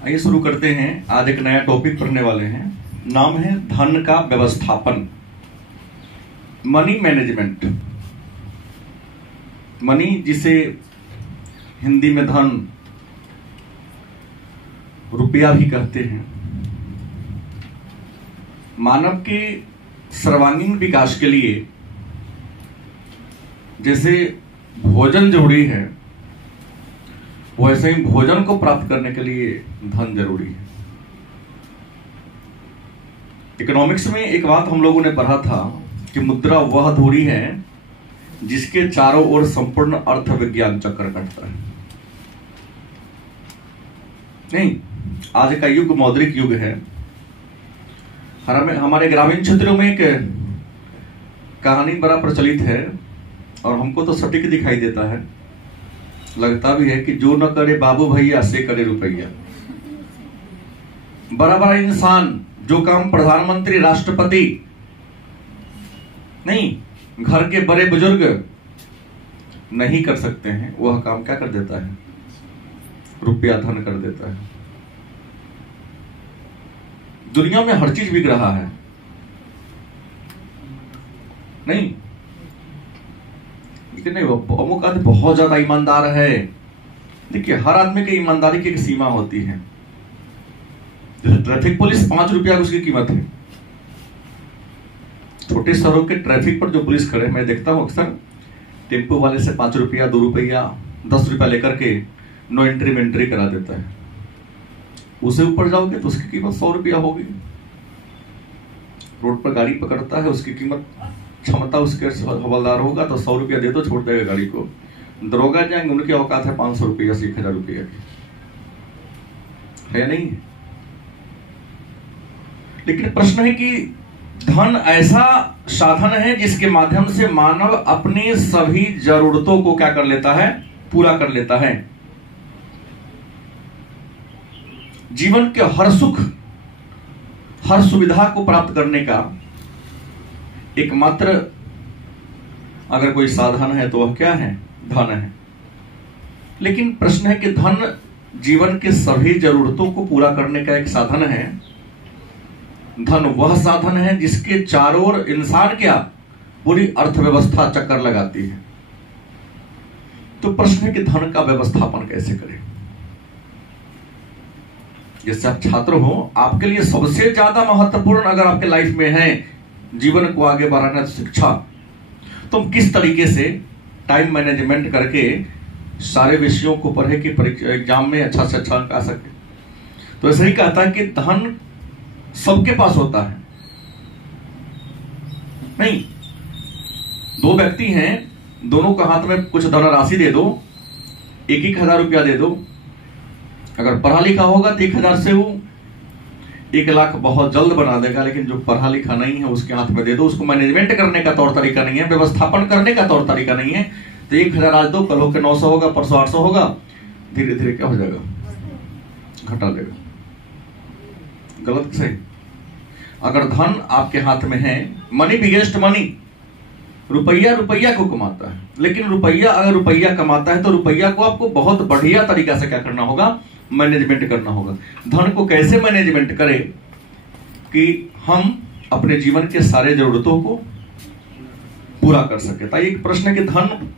आइए शुरू करते हैं। आज एक नया टॉपिक पढ़ने वाले हैं। नाम है धन का व्यवस्थापन, मनी मैनेजमेंट। मनी, जिसे हिंदी में धन, रुपया भी कहते हैं, मानव के सर्वांगीण विकास के लिए जैसे भोजन जरूरी है, वैसे ही भोजन को प्राप्त करने के लिए धन जरूरी है। इकोनॉमिक्स में एक बात हम लोगों ने पढ़ा था कि मुद्रा वह धुरी है जिसके चारों ओर संपूर्ण अर्थ विज्ञान चक्र कटता है। नहीं, आज का युग मौद्रिक युग है। हमारे ग्रामीण क्षेत्रों में एक कहानी बड़ा प्रचलित है और हमको तो सटीक दिखाई देता है, लगता भी है कि जो न करे बाबू भैया से करे रुपैया। बड़ा बड़ा इंसान, जो काम प्रधानमंत्री, राष्ट्रपति नहीं, घर के बड़े बुजुर्ग नहीं कर सकते हैं, वह काम क्या कर देता है? रुपया धन कर देता है। दुनिया में हर चीज बिक रहा है, नहीं नहीं, अमुक आदमी बहुत ज्यादा ईमानदार है। देखिए, हर आदमी की ईमानदारी की एक सीमा होती है। जैसे ट्रैफिक पुलिस 5 रुपया उसकी कीमत है। छोटे शहरों के ट्रैफिक पर जो पुलिस खड़े, मैं देखता हूं अक्सर टेम्पो वाले से 5 रुपया, 2 रुपया, 10 रुपया लेकर के नो एंट्री में एंट्री करा देता है। उसे ऊपर जाओगे तो उसकी कीमत 100 रुपया होगी। रोड पर गाड़ी पकड़ता है, उसकी कीमत, क्षमता उसके हवलदार होगा तो 100 रुपया दे दो, छोड़ देगा गाड़ी को। दरोगा जाएंगे, उनकी औकात है 500 रुपया से 1000 रुपया की, है नहीं? लेकिन प्रश्न है कि धन ऐसा साधन है जिसके माध्यम से मानव अपनी सभी जरूरतों को क्या कर लेता है? पूरा कर लेता है। जीवन के हर सुख, हर सुविधा को प्राप्त करने का एकमात्र अगर कोई साधन है तो वह क्या है? धन है। लेकिन प्रश्न है कि धन जीवन के सभी जरूरतों को पूरा करने का एक साधन है। धन वह साधन है जिसके चारों ओर इंसान क्या? पूरी अर्थव्यवस्था चक्कर लगाती है। तो प्रश्न है कि धन का व्यवस्थापन कैसे करें? जैसे आप छात्र हो, आपके लिए सबसे ज्यादा महत्वपूर्ण अगर आपके लाइफ में है जीवन को आगे बढ़ाना, शिक्षा, तो हम किस तरीके से टाइम मैनेजमेंट करके सारे विषयों को पढ़े कि परीक्षा एग्जाम में अच्छा से अच्छा अंक आ सके। तो ऐसे ही कहता है कि धन सबके पास होता है। नहीं, 2 व्यक्ति हैं, दोनों के हाथ में कुछ धनराशि दे दो, 1,000 रुपया दे दो। अगर पढ़ा लिखा होगा तो 1,000 से वो 1,00,000 बहुत जल्द बना देगा। लेकिन जो पढ़ा लिखा नहीं है उसके हाथ में दे दो, उसको मैनेजमेंट करने का तौर तरीका नहीं है, व्यवस्थापन करने का तौर तरीका नहीं है, तो 1,000 आज दो, कल होकर 900 होगा, परसों 800 होगा, धीरे धीरे क्या हो जाएगा? घटा देगा। गलत सही? अगर धन आपके हाथ में है, मनी बिगेस्ट मनी, रुपया रुपया को कमाता है। लेकिन रुपया अगर रुपया कमाता है तो रुपया को आपको बहुत बढ़िया तरीका से क्या करना होगा? मैनेजमेंट करना होगा। धन को कैसे मैनेजमेंट करें कि हम अपने जीवन के सारे जरूरतों को पूरा कर सके? तो एक प्रश्न है कि धन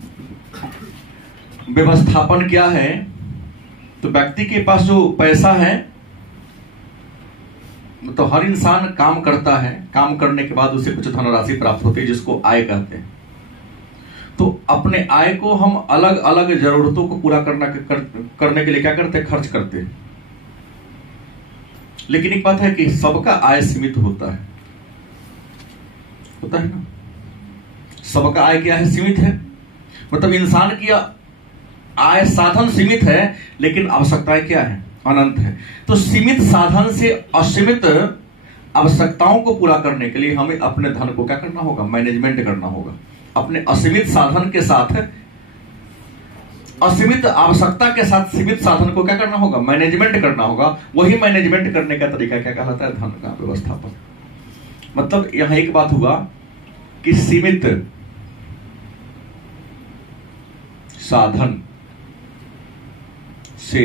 व्यवस्थापन क्या है? तो व्यक्ति के पास जो पैसा है, तो हर इंसान काम करता है, काम करने के बाद उसे कुछ धनराशि प्राप्त होती है जिसको आय कहते हैं। तो अपने आय को हम अलग अलग जरूरतों को पूरा करने के लिए क्या करते हैं? खर्च करते हैं। लेकिन एक बात है कि सबका आय सीमित होता है ना? सबका आय क्या है? सीमित है। मतलब इंसान की आय साधन सीमित है, लेकिन आवश्यकताएं क्या है? अनंत है। तो सीमित साधन से असीमित आवश्यकताओं को पूरा करने के लिए हमें अपने धन को क्या करना होगा? मैनेजमेंट करना होगा। अपने असीमित साधन के साथ, असीमित आवश्यकता के साथ सीमित साधन को क्या करना होगा? मैनेजमेंट करना होगा। वही मैनेजमेंट करने का तरीका क्या कहलाता है? धन का व्यवस्थापन। मतलब यहां एक बात हुआ कि सीमित साधन से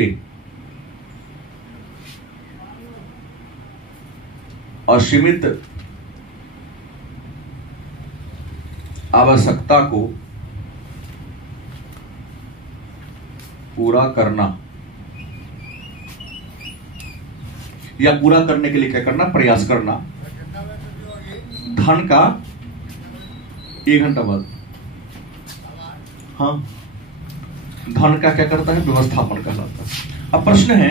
असीमित आवश्यकता को पूरा करना या पूरा करने के लिए क्या करना, प्रयास करना। धन का 1 घंटा बाद, हाँ, धन का क्या करता है, व्यवस्थापन कहलाता है। अब प्रश्न है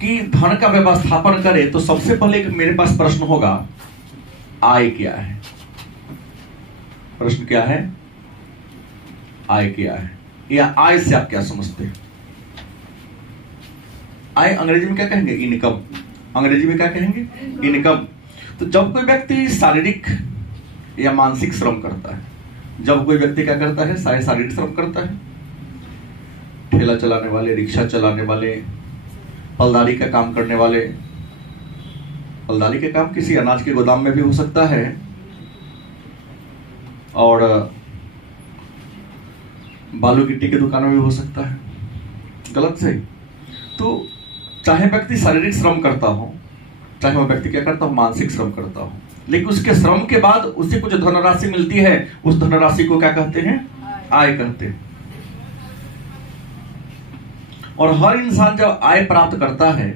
कि धन का व्यवस्थापन करे तो सबसे पहले मेरे पास प्रश्न होगा, आय क्या है? प्रश्न क्या है, आय क्या है, या आय से आप क्या समझते हैं? आय अंग्रेजी में क्या कहेंगे, इनकम। अंग्रेजी में क्या कहेंगे, इनकम। तो जब कोई व्यक्ति शारीरिक या मानसिक श्रम करता है, जब कोई व्यक्ति क्या करता है, शारीरिक श्रम करता है, ठेला चलाने वाले, रिक्शा चलाने वाले, पलदारी का काम करने वाले, पलदारी का काम किसी अनाज के गोदाम में भी हो सकता है और बालू गिट्टी की दुकान में भी हो सकता है, गलत सही। तो चाहे व्यक्ति शारीरिक श्रम करता हो, चाहे वह व्यक्ति क्या करता हो, मानसिक श्रम करता हो, लेकिन उसके श्रम के बाद उसे कुछ धनराशि मिलती है, उस धनराशि को क्या कहते हैं, आय कहते हैं। और हर इंसान जब आय प्राप्त करता है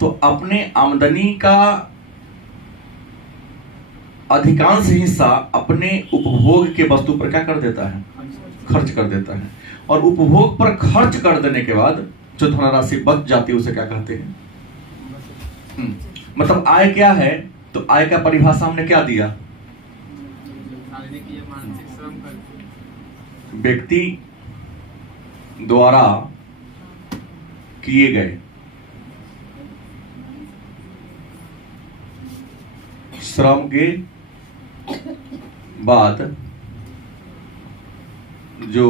तो अपने आमदनी का अधिकांश हिस्सा अपने उपभोग के वस्तु पर क्या कर देता है, खर्च कर देता है। और उपभोग पर खर्च कर देने के बाद जो धनराशि बच जाती है उसे क्या कहते हैं, मतलब आय क्या है? तो आय का परिभाषा हमने क्या दिया, व्यक्ति द्वारा किए गए श्रम के बाद जो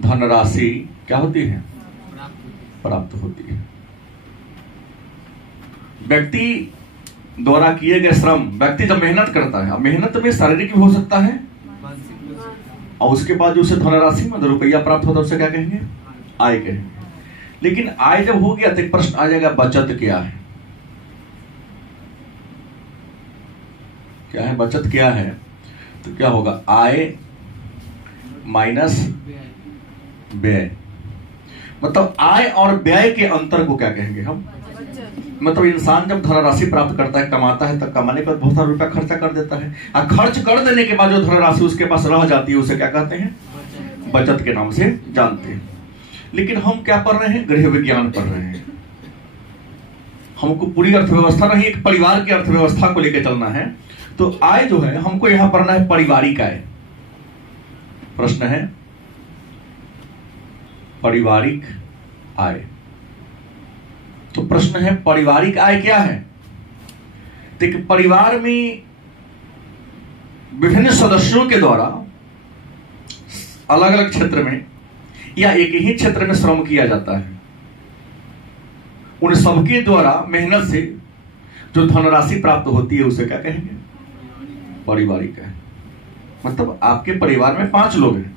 धनराशि क्या होती है, प्राप्त होती है। व्यक्ति द्वारा किए गए श्रम, व्यक्ति जब मेहनत करता है, अब मेहनत में शारीरिक भी हो सकता है, और उसके बाद जो उसे धनराशि मतलब रुपया प्राप्त होता है उसे क्या कहेंगे, आय कहेंगे। लेकिन आय जब हो गया तो एक प्रश्न आ जाएगा, बचत क्या है? क्या है बचत, क्या है? तो क्या होगा, आय माइनस व्यय। मतलब आय और व्यय के अंतर को क्या कहेंगे हम, मतलब इंसान जब धनराशि प्राप्त करता है, कमाता है, तब कमाने के बाद बहुत सारा रुपया खर्चा कर देता है, और खर्च कर देने के बाद जो धनराशि उसके पास रह जाती है उसे क्या कहते हैं, बचत के नाम से जानते हैं। लेकिन हम क्या पढ़ रहे हैं, गृह विज्ञान पढ़ रहे हैं। हमको पूरी अर्थव्यवस्था नहीं, एक परिवार की अर्थव्यवस्था को लेकर चलना है। तो आय जो है हमको यहां पढ़ना है पारिवारिक आय। प्रश्न है पारिवारिक आय। तो प्रश्न है पारिवारिक आय क्या है? देखिए, परिवार में विभिन्न सदस्यों के द्वारा अलग अलग क्षेत्र में या एक ही क्षेत्र में श्रम किया जाता है। उन सबके द्वारा मेहनत से जो धनराशि प्राप्त होती है उसे क्या कहेंगे, पारिवारिक आय। मतलब आपके परिवार में 5 लोग हैं,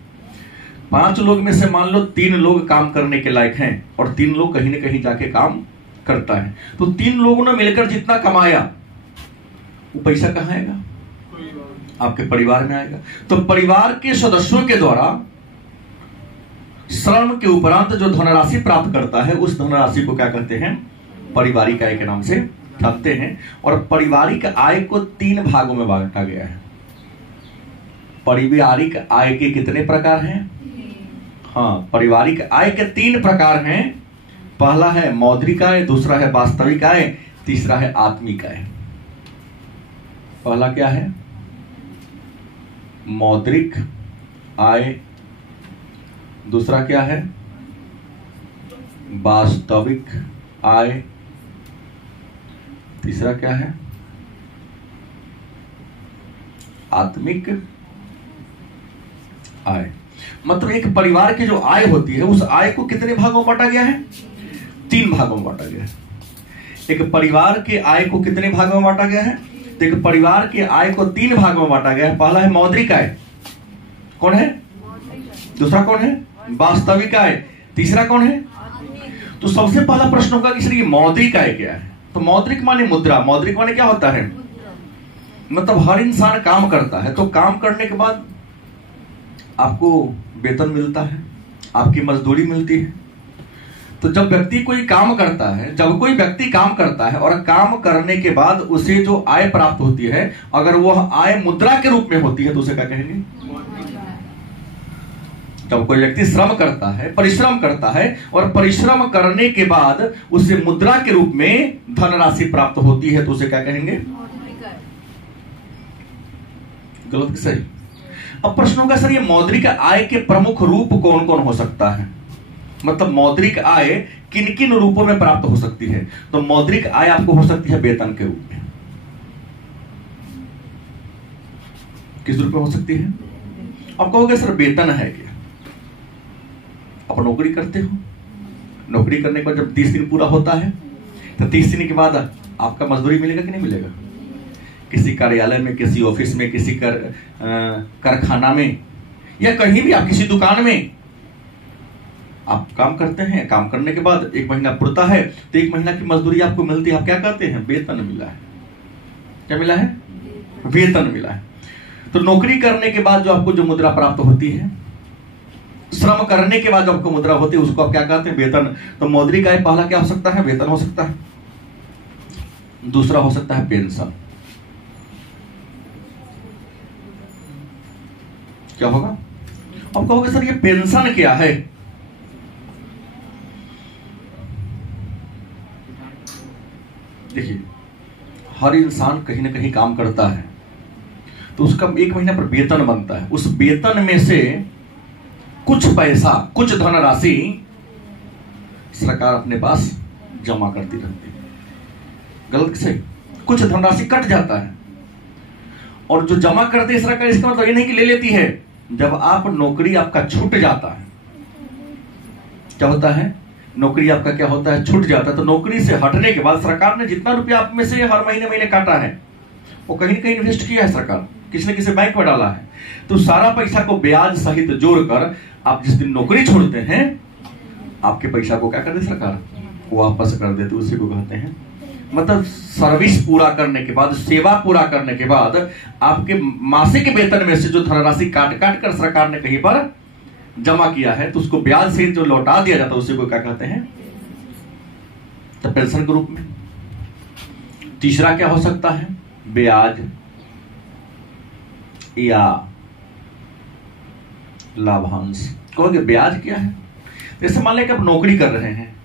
5 लोग में से मान लो 3 लोग काम करने के लायक हैं और 3 लोग कहीं ना कहीं जाके काम करता है। तो 3 लोगों ने मिलकर जितना कमाया वो पैसा कहां आएगा, आपके परिवार में आएगा। तो परिवार के सदस्यों के द्वारा श्रम के उपरांत जो धनराशि प्राप्त करता है उस धनराशि को क्या कहते हैं, पारिवारिक आय के नाम से जानते हैं। और पारिवारिक आय को 3 भागों में बांटा गया है। पारिवारिक आय के कितने प्रकार हैं? हाँ, पारिवारिक आय के 3 प्रकार हैं। पहला है मौद्रिक आय, दूसरा है वास्तविक आय, तीसरा है आत्मिक आय। पहला क्या है, मौद्रिक आय। दूसरा क्या है, वास्तविक आय। तीसरा क्या है, आत्मिक आय। मतलब एक परिवार की जो आय होती है उस आय को कितने भागों में बांटा गया है, 3 भागों में बांटा गया है। एक परिवार के आय को कितने भागों में बांटा गया है, तो एक परिवार के आय को 3 भागों में बांटा गया है। पहला है मौद्रिक आय, कौन है? दूसरा कौन है, वास्तविक आय। तीसरा कौन है? तो सबसे पहला प्रश्न होगा कि सर ये मौद्रिक आय क्या है? तो मौद्रिक माने मुद्रा। मौद्रिक माने क्या होता है? मतलब हर इंसान काम करता है, तो काम करने के बाद आपको वेतन मिलता है, आपकी मजदूरी मिलती है। तो जब व्यक्ति कोई काम करता है, जब कोई व्यक्ति काम करता है और काम करने के बाद उसे जो आय प्राप्त होती है, अगर वह आय मुद्रा के रूप में होती है तो उसे क्या कहेंगे? जब कोई व्यक्ति श्रम करता है, परिश्रम करता है और परिश्रम करने के बाद उसे मुद्रा के रूप में धनराशि प्राप्त होती है तो उसे क्या कहेंगे? गलत कि सही? अब प्रश्न होगा सर ये मौद्रिक आय के प्रमुख रूप कौन कौन हो सकता है? मतलब मौद्रिक आय किन किन रूपों में प्राप्त हो सकती है? तो मौद्रिक आय आपको हो सकती है वेतन के रूप में। किस रूप में हो सकती है? आप कहोगे सर वेतन है क्या? आप नौकरी करते हो, नौकरी करने के बाद जब 30 दिन पूरा होता है तो 30 दिन के बाद आपका मजदूरी मिलेगा कि नहीं मिलेगा? किसी कार्यालय में, किसी ऑफिस में, किसी कारखाना में या कहीं भी आप किसी दुकान में आप काम करते हैं। काम करने के बाद 1 महीना पुरता है तो 1 महीना की मजदूरी आपको मिलती है। आप क्या कहते हैं? वेतन मिला है। क्या मिला है? वेतन मिला है। तो नौकरी करने के बाद जो आपको जो मुद्रा प्राप्त होती है, श्रम करने के बाद जो आपको मुद्रा होती है, उसको आप क्या कहते हैं? वेतन। तो मौद्रिक आय पहला क्या हो सकता है? वेतन हो सकता है। दूसरा हो सकता है पेंशन। क्या होगा? आप कहोगे सर ये पेंशन क्या है? देखिए, हर इंसान कहीं ना कहीं काम करता है तो उसका 1 महीना पर वेतन बनता है। उस वेतन में से कुछ पैसा, कुछ धनराशि सरकार अपने पास जमा करती रहती है। गलत से कुछ धनराशि कट जाता है और जो जमा करती है सरकार, इसका मतलब ये नहीं कि ले लेती है। जब आप नौकरी आपका छूट जाता है, क्या होता है? नौकरी आपका क्या होता है? छूट जाता है। तो नौकरी से हटने के बाद सरकार ने जितना रुपया आप में से हर महीने महीने काटा है वो कहीं ना कहीं इन्वेस्ट किया है सरकार, किसी न किसी बैंक में डाला है। तो सारा पैसा को ब्याज सहित जोड़कर आप जिस दिन नौकरी छोड़ते हैं, आपके पैसा को क्या कर दे सरकार? वापस कर देते। उसी को कहते हैं, मतलब सर्विस पूरा करने के बाद, सेवा पूरा करने के बाद आपके मासिक वेतन में से जो धनराशि काट काट कर सरकार ने कहीं पर जमा किया है तो उसको ब्याज सहित जो लौटा दिया जाता है उसी को क्या कहते हैं? तो पेंशन के रूप में। तीसरा क्या हो सकता है? ब्याज या लाभांश। कहोगे ब्याज क्या है? जैसे मान लें कि आप नौकरी कर रहे हैं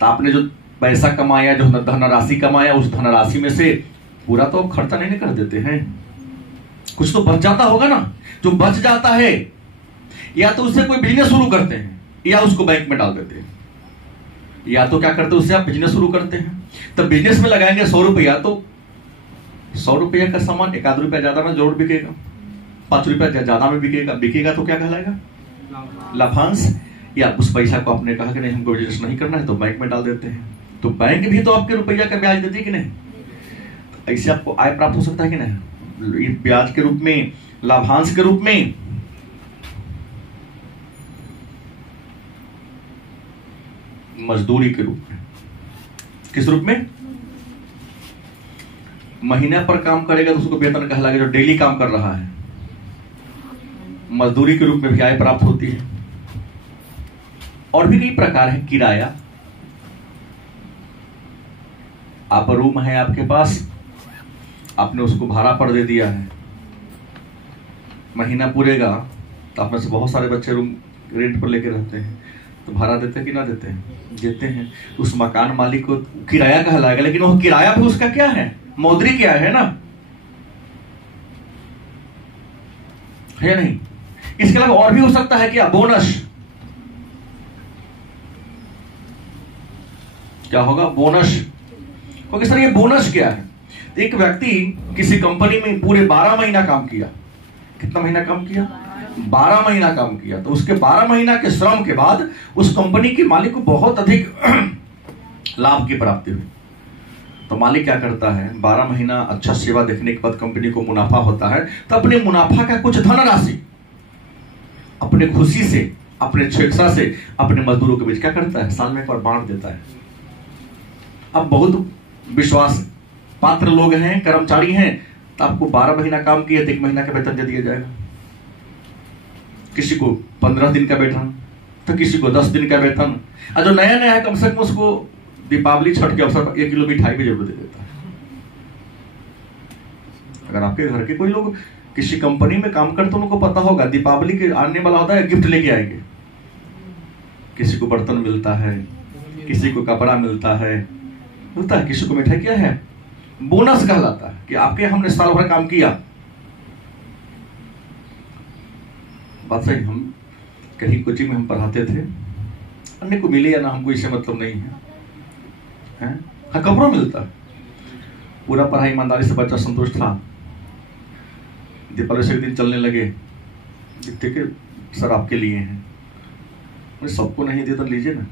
तो आपने जो पैसा कमाया, जो धनराशि कमाया, उस धनराशि में से पूरा तो खर्चा नहीं कर देते हैं, कुछ तो बच जाता होगा ना। जो बच जाता है या तो उससे कोई बिजनेस शुरू करते हैं या उसको बैंक में डाल देते हैं, या तो क्या करते हैं उससे आप बिजनेस शुरू करते हैं। तो बिजनेस में लगाएंगे 100 रुपया, तो 100 रुपया का सामान 1 रुपया ज्यादा में जरूर बिकेगा, 5 रुपया ज्यादा में बिकेगा तो क्या कहलाएगा? लाभांश। या उस पैसा को आपने कहा कि नहीं हमको बिजनेस नहीं करना है तो बैंक में डाल देते हैं, तो बैंक भी तो आपके रुपया का ब्याज देती है कि नहीं? तो ऐसे आपको आय प्राप्त हो सकता है कि नहीं? ब्याज के रूप में, लाभांश के रूप में, मजदूरी के रूप में। किस रूप में? महीने पर काम करेगा तो उसको वेतन कहलाएगा, जो डेली काम कर रहा है। मजदूरी के रूप में भी आय प्राप्त होती है। और भी कई प्रकार है। किराया, आप रूम है आपके पास, आपने उसको भाड़ा पर दे दिया है, महीना पूरेगा तो आप में से बहुत सारे बच्चे रूम रेंट पर लेके रहते हैं, तो भाड़ा देते हैं कि ना देते हैं? देते हैं। उस मकान मालिक को किराया कहलाएगा, लेकिन वो किराया भी उसका क्या है? मौद्रिक आय है ना, है नहीं? इसके अलावा और भी हो सकता है क्या? बोनस। क्या होगा? बोनस। क्योंकि सर ये बोनस क्या है? एक व्यक्ति किसी कंपनी में पूरे 12 महीना काम किया। कितना महीना काम किया? 12 महीना काम किया। तो उसके 12 महीना के श्रम के बाद उस कंपनी के मालिक को बहुत अधिक लाभ की प्राप्ति हुई। तो मालिक क्या करता है? 12 महीना अच्छा सेवा देखने के बाद कंपनी को मुनाफा होता है, तो अपने मुनाफा का कुछ धनराशि अपने खुशी से अपने स्वेच्छा से अपने मजदूरों के बीच क्या करता है, साल में एक बार बांट देता है। अब बहुत विश्वास पात्र लोग हैं, कर्मचारी हैं, तो आपको 12 महीना काम किया तो 1 महीना का वेतन दे दिया जाएगा, किसी को 15 दिन का वेतन, तो किसी को 10 दिन का वेतन। और जो नया नया है कम से कम उसको दीपावली छठ के अवसर पर 1 किलो मिठाई भी जरूर दे देता है। अगर आपके घर के कोई लोग किसी कंपनी में काम करते हैं, उनको पता होगा दीपावली के आने वाला होता है, गिफ्ट लेके आएंगे। किसी को बर्तन मिलता है, किसी को कपड़ा मिलता है, होता है, किसी को मिठाई क्या है, बोनस कहलाता है कि आपके हमने साल भर काम किया। बात सही। हम कहीं कोचिंग में हम पढ़ाते थे, अन्य को मिले या ना हमको इससे मतलब नहीं है, हाँ कपड़ा मिलता, पूरा पढ़ाई ईमानदारी से बच्चा संतुष्ट था। दीपावली से एक दिन चलने लगे, ठीक है सर आपके लिए हैं, सबको नहीं दे तो लीजिए ना,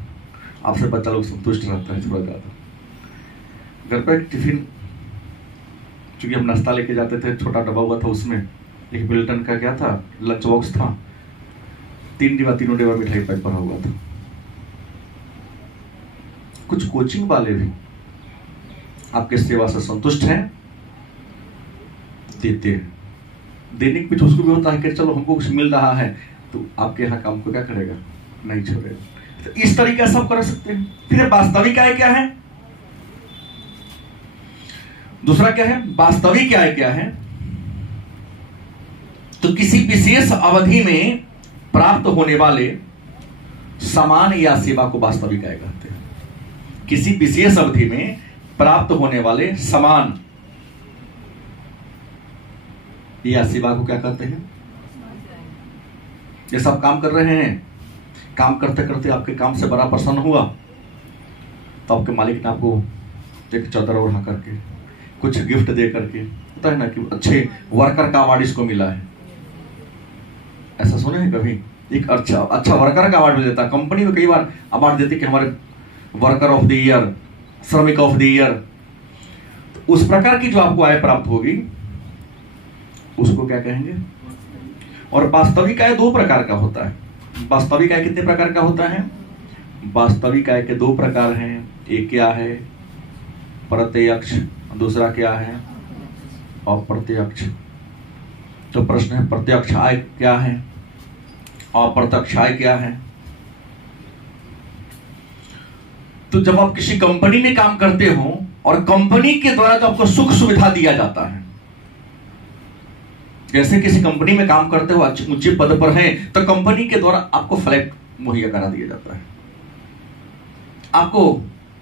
आपसे बच्चा लोग संतुष्ट रहता है थोड़ा ज्यादा। घर पर एक टिफिन, चूंकि हम नाश्ता लेके जाते थे, छोटा डब्बा हुआ था, उसमें एक मिल्टन का क्या था, लंच बॉक्स था, 3 तीनों डिब्बा मिठाई पैक भरा हुआ था। कुछ कोचिंग वाले भी आपके सेवा से संतुष्ट हैं, देते हैं। देने के पीछे उसको भी होता है कि चलो हमको कुछ मिल रहा है तो आपके यहाँ काम को क्या करेगा, नहीं छोड़ेगा। तो इस तरीके से सब कर सकते हैं। फिर वास्तविक आय क्या है, दूसरा क्या है, वास्तविक आय क्या है, तो किसी विशेष अवधि में प्राप्त होने वाले सामान या सेवा को वास्तविक आय कहते हैं। किसी विशेष अवधि में प्राप्त होने वाले सामान या सेवा को क्या कहते हैं। जैसे आप काम कर रहे हैं, काम करते करते आपके काम से बड़ा प्रसन्न हुआ, तो आपके मालिक ने आपको एक चादर ओढ़ा करके कुछ गिफ्ट दे करके, होता है ना कि अच्छे वर्कर का अवार्ड इसको मिला है, ऐसा सुने हैं कभी, एक अच्छा वर्कर का अवार्ड मिल जाता है। कंपनी में कई बार अवार्ड देते कि हमारे वर्कर ऑफ द ईयर, श्रमिक ऑफ द ईयर। तो उस प्रकार की जो आपको आय प्राप्त होगी उसको क्या कहेंगे। और वास्तविक आय 2 प्रकार का होता है। वास्तविक आय कितने प्रकार का होता है, वास्तविक आय के 2 प्रकार हैं। एक क्या है, प्रत्यक्ष, दूसरा क्या है, अप्रत्यक्ष। तो प्रश्न है प्रत्यक्ष आय क्या है, अप्रत्यक्ष आय क्या है। तो जब आप किसी कंपनी में काम करते हो और कंपनी के द्वारा जो आपको सुख सुविधा दिया जाता है, जैसे किसी कंपनी में काम करते हो, अच्छे ऊंचे पद पर हैं, तो कंपनी के द्वारा आपको फ्लैट मुहैया करा दिया जाता है, आपको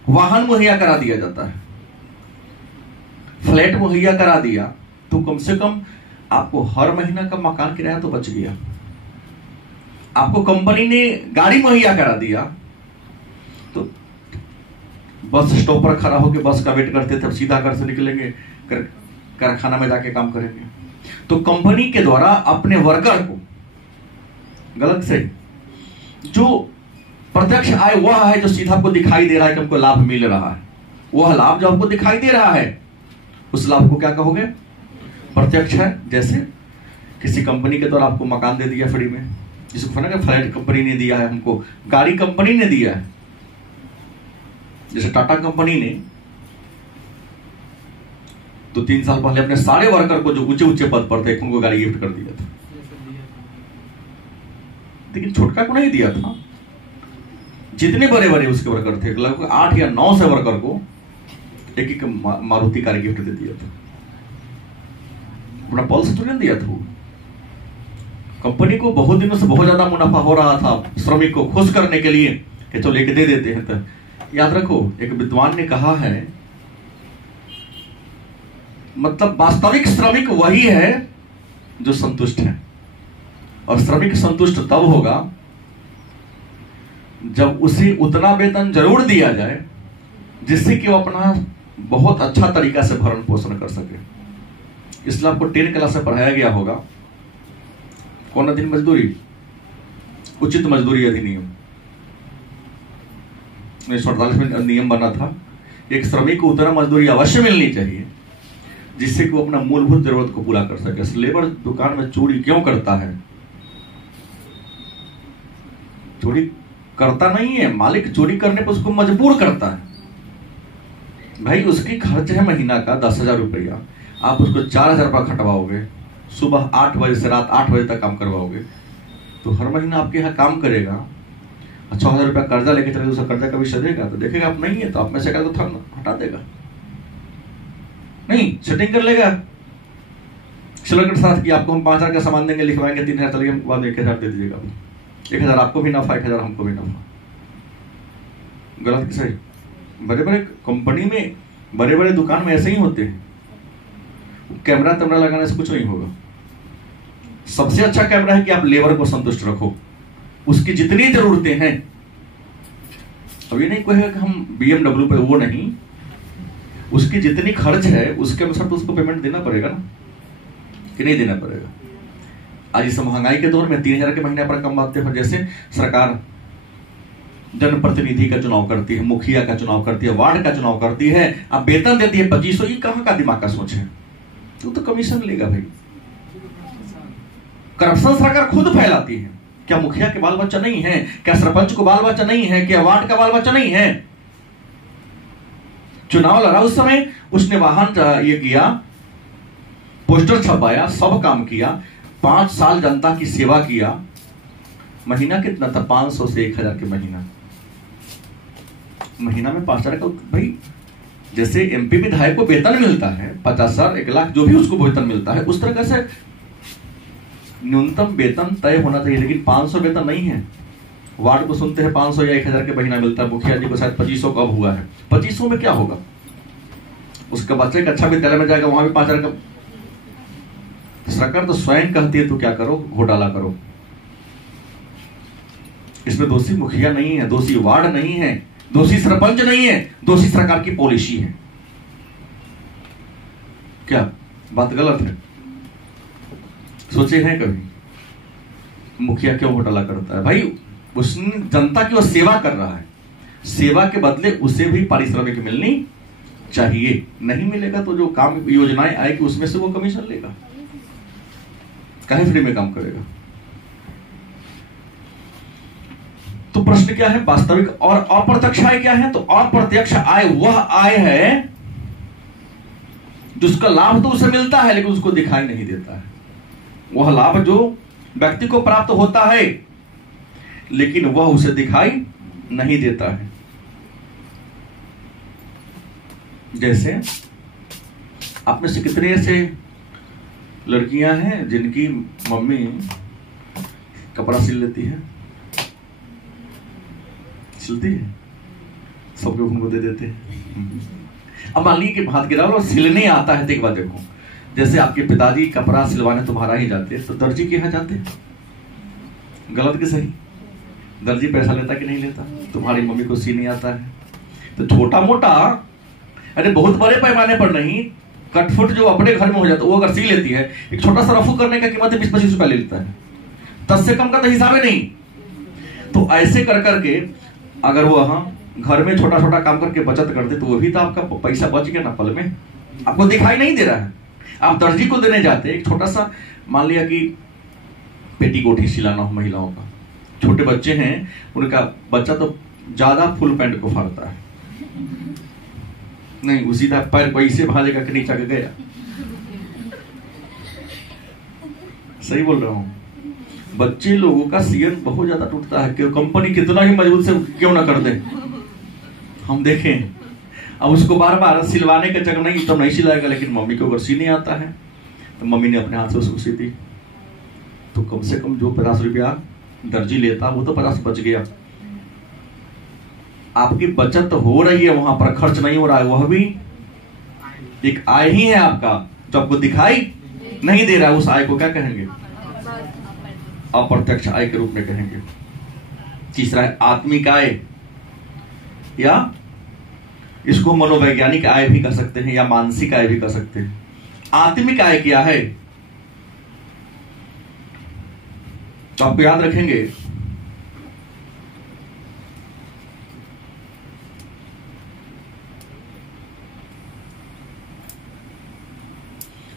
वाहन मुहैया करा दिया जाता है। फ्लैट मुहैया करा दिया तो कम से कम आपको हर महीना का मकान किराया तो बच गया। आपको कंपनी ने गाड़ी मुहैया करा दिया, तो बस स्टॉप पर खड़ा होकर बस का वेट करते थे, सीधा घर से निकलेंगे, कारखाना में जाके काम करेंगे। तो कंपनी के द्वारा अपने वर्कर को, गलत से, जो प्रत्यक्ष आय वह है जो सीधा आपको दिखाई दे रहा है कि हमको लाभ मिल रहा है, वह लाभ जो आपको दिखाई दे रहा है उस लाभ को क्या कहोगे, प्रत्यक्ष है। जैसे किसी कंपनी के द्वारा आपको मकान दे दिया फ्री में, जिसको फ्लैट कंपनी ने दिया है, हमको गाड़ी कंपनी ने दिया है। जैसे टाटा कंपनी ने तो 3 साल पहले अपने सारे वर्कर को जो ऊंचे ऊंचे पद पर थे उनको गाड़ी गिफ्ट कर दिया था, लेकिन छोटका को नहीं दिया था। जितने बड़े बड़े उसके वर्कर थे, लगभग 8 या 9 से वर्कर को एक एक मारुति कार गिफ्ट दे दिया था। अपना पल्स तो नहीं दिया था। वो कंपनी को बहुत दिनों से बहुत ज्यादा मुनाफा हो रहा था, श्रमिक को खुश करने के लिए कि चलो लेके दे देते हैं। तो याद रखो, एक विद्वान ने कहा है, मतलब वास्तविक श्रमिक वही है जो संतुष्ट है, और श्रमिक संतुष्ट तब होगा जब उसे उतना वेतन जरूर दिया जाए जिससे कि वो अपना बहुत अच्छा तरीका से भरण पोषण कर सके। इसलिए आपको 10 क्लास से पढ़ाया गया होगा, कौन अधीन मजदूरी, उचित मजदूरी अधिनियम 1948 में नियम बना था। एक श्रमिक को उतना मजदूरी अवश्य मिलनी चाहिए जिससे कि वो अपना मूलभूत जरूरत को पूरा कर सके। लेबर दुकान में चोरी क्यों करता है, चोरी करता नहीं है, मालिक चोरी करने पर उसको मजबूर करता है। भाई उसकी खर्च है महीना का 10,000 रुपया, आप उसको 4,000 रुपया खटवाओगे, सुबह 8 बजे से रात 8 बजे तक काम करवाओगे, तो हर महीना आपके यहाँ काम करेगा। 6,000 रुपया कर्जा लेके चले, दूसरा कर्जा कभी सदेगा तो देखेगा आप नहीं है तो आप में से तो हटा देगा, नहीं सेटिंग कर लेगा सेलर के साथ कि आपको हम 5,000 का सामान देंगे, लिखवाएंगे 3,000 चलिए बाद 1,000 दे दीजिएगा, 1,000 आपको भी नफा, 1,000 हमको भी नफा। गलत कि सही? बड़े बड़े कंपनी में, बड़े बड़े दुकान में ऐसे ही होते हैं। कैमरा तैमरा लगाने से कुछ नहीं होगा। सबसे अच्छा कैमरा है कि आप लेबर को संतुष्ट रखो, उसकी जितनी जरूरतें हैं। अब ये नहीं कहेगा कि हम BMW पे, वो नहीं, उसकी जितनी खर्च है उसके अनुसार तो उसको पेमेंट देना पड़ेगा ना, कि नहीं देना पड़ेगा। आज इस महंगाई के दौर में 3,000 के महीने पर कमाते हो। जैसे सरकार जनप्रतिनिधि का चुनाव करती है, मुखिया का चुनाव करती है, वार्ड का चुनाव करती है, अब वेतन देती है 2500, ये कहां का दिमाग का सोच है? तो कमीशन लेगा भाई। करप्शन सरकार खुद फैलाती है। क्या मुखिया के बाल बच्चा नहीं है? क्या सरपंच को बाल बच्चा नहीं है? क्या वार्ड का बाल बच्चा नहीं है? चुनाव लड़ा उस समय उसने वाहन ये किया, पोस्टर छपाया, सब काम किया, 5 साल जनता की सेवा किया। महीना कितना था? 500 से 1,000 के महीना में 5,000 का। भाई जैसे एमपी विधायक को वेतन मिलता है 50,000, 1,00,000, जो भी उसको वेतन मिलता है, उस तरह से न्यूनतम वेतन तय होना चाहिए। लेकिन 500 वेतन नहीं है। वार्ड को सुनते हैं 500 या 1,000 के महीना मिलता है, मुखिया जी को शायद 2500 कब हुआ है। 2500 में क्या होगा? उसका बच्चे एक अच्छा विद्यालय में जाएगा, वहां भी 5,000 का। सरकार तो स्वयं कहती है तो क्या करो, घोटाला करो। इसमें दोषी मुखिया नहीं है, दोषी वार्ड नहीं है, दोषी सरपंच नहीं है, दोषी सरकार की पॉलिसी है। क्या बात गलत है? सोचे हैं कभी मुखिया क्यों घोटाला करता है? भाई उसने जनता की वो सेवा कर रहा है, सेवा के बदले उसे भी पारिश्रमिक मिलनी चाहिए। नहीं मिलेगा तो जो काम योजनाएं आएगी उसमें से वो कमीशन लेगा, काहे फ्री में काम करेगा? तो प्रश्न क्या है? वास्तविक और अप्रत्यक्ष आय क्या है? तो अप्रत्यक्ष आय वह आय है जिसका लाभ तो उसे मिलता है लेकिन उसको दिखाई नहीं देता है। वह लाभ जो व्यक्ति को प्राप्त होता है लेकिन वह उसे दिखाई नहीं देता है। जैसे आप में से कितने ऐसे लड़कियां हैं जिनकी मम्मी कपड़ा सिल लेती है? सिलती है, सबके उनको दे देते हैं। अब मान लीजिए कि हाथ गिरा और सिलने आता है, तो एक बात देखो, जैसे आपके पिताजी कपड़ा सिलवाने तुम्हारा ही जाते तो दर्जी के यहाँ जाते? गलत कि सही? दर्जी पैसा लेता कि नहीं लेता? तुम्हारी मम्मी को सीने आता है तो छोटा मोटा, अरे बहुत बड़े पैमाने पर नहीं, कटफुट जो अपने घर में हो जाता वो अगर सी लेती है, एक छोटा सा रफू करने का कीमत 20-25 रुपया ले लेता है, 10 से कम का तो हिसाब ही नहीं। तो ऐसे कर करके अगर वो घर में छोटा छोटा काम करके बचत करते तो वो भी तो आपका पैसा बच गया ना पल में, आपको दिखाई नहीं दे रहा है। आप दर्जी को देने जाते, एक छोटा सा, मान लिया कि पेटीकोट ही सिलाना हो महिलाओं का, छोटे बच्चे हैं, उनका बच्चा तो ज्यादा फुल पैंट को फाड़ता है, नहीं उसी तरह पैर को ऐसे भागेगा कि नीचा के गया। सही बोल रहा हूं? बच्चे लोगों का सीएन बहुत ज्यादा टूटता है, कि कंपनी कितना ही मजबूत से क्यों ना कर दे, हम देखें। अब उसको बार बार सिलवाने के चक्कर नहीं, तो नहीं सिलाएगा, लेकिन मम्मी को अगर सीने आता है तो मम्मी ने अपने हाथ से उसको सी दी, तो कम से कम जो 50 रुपया दर्जी लेता वो तो 50 बच गया। आपकी बचत हो रही है, वहां पर खर्च नहीं हो रहा है, वह भी एक आय ही है आपका, जो आपको दिखाई नहीं दे रहा है। उस आय को क्या कहेंगे? अप्रत्यक्ष आय के रूप में कहेंगे। तीसरा है आत्मिक आय, या इसको मनोवैज्ञानिक आय भी कह सकते हैं या मानसिक आय भी कह सकते हैं। आत्मिक आय क्या है? तो आपको याद रखेंगे,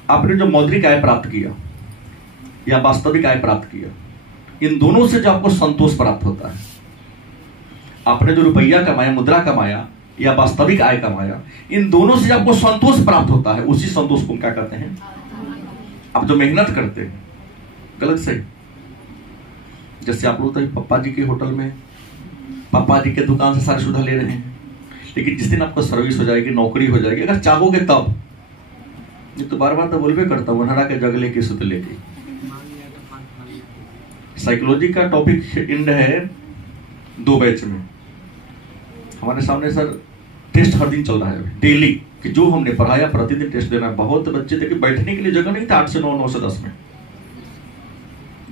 आपने जो मौद्रिक आय प्राप्त किया या वास्तविक आय प्राप्त किया, इन दोनों से जो आपको संतोष प्राप्त होता है, आपने जो रुपया कमाया, मुद्रा कमाया या वास्तविक आय कमाया, इन दोनों से आपको संतोष प्राप्त होता है, उसी संतोष को क्या कहते हैं? आप जो मेहनत करते हैं। गलत सही? जैसे आप लोग तो पापा जी के होटल में, पापा जी के दुकान से सारी सुविधा ले रहे हैं, लेकिन जिस दिन आपको सर्विस हो जाएगी, नौकरी हो जाएगी, अगर चाहोगे तब, ये तो बार बार तो बोलबे करता हूँ, वनहरा के जगले के सुत लेके। साइकोलॉजी का टॉपिक इंड है 2 बैच में। हमारे सामने सर टेस्ट हर दिन चल रहा है, डेली, कि जो हमने पढ़ाया प्रतिदिन टेस्ट देना है। बहुत बच्चे थे कि बैठने के लिए जगह नहीं था, 8 से 9, 9 से 10 में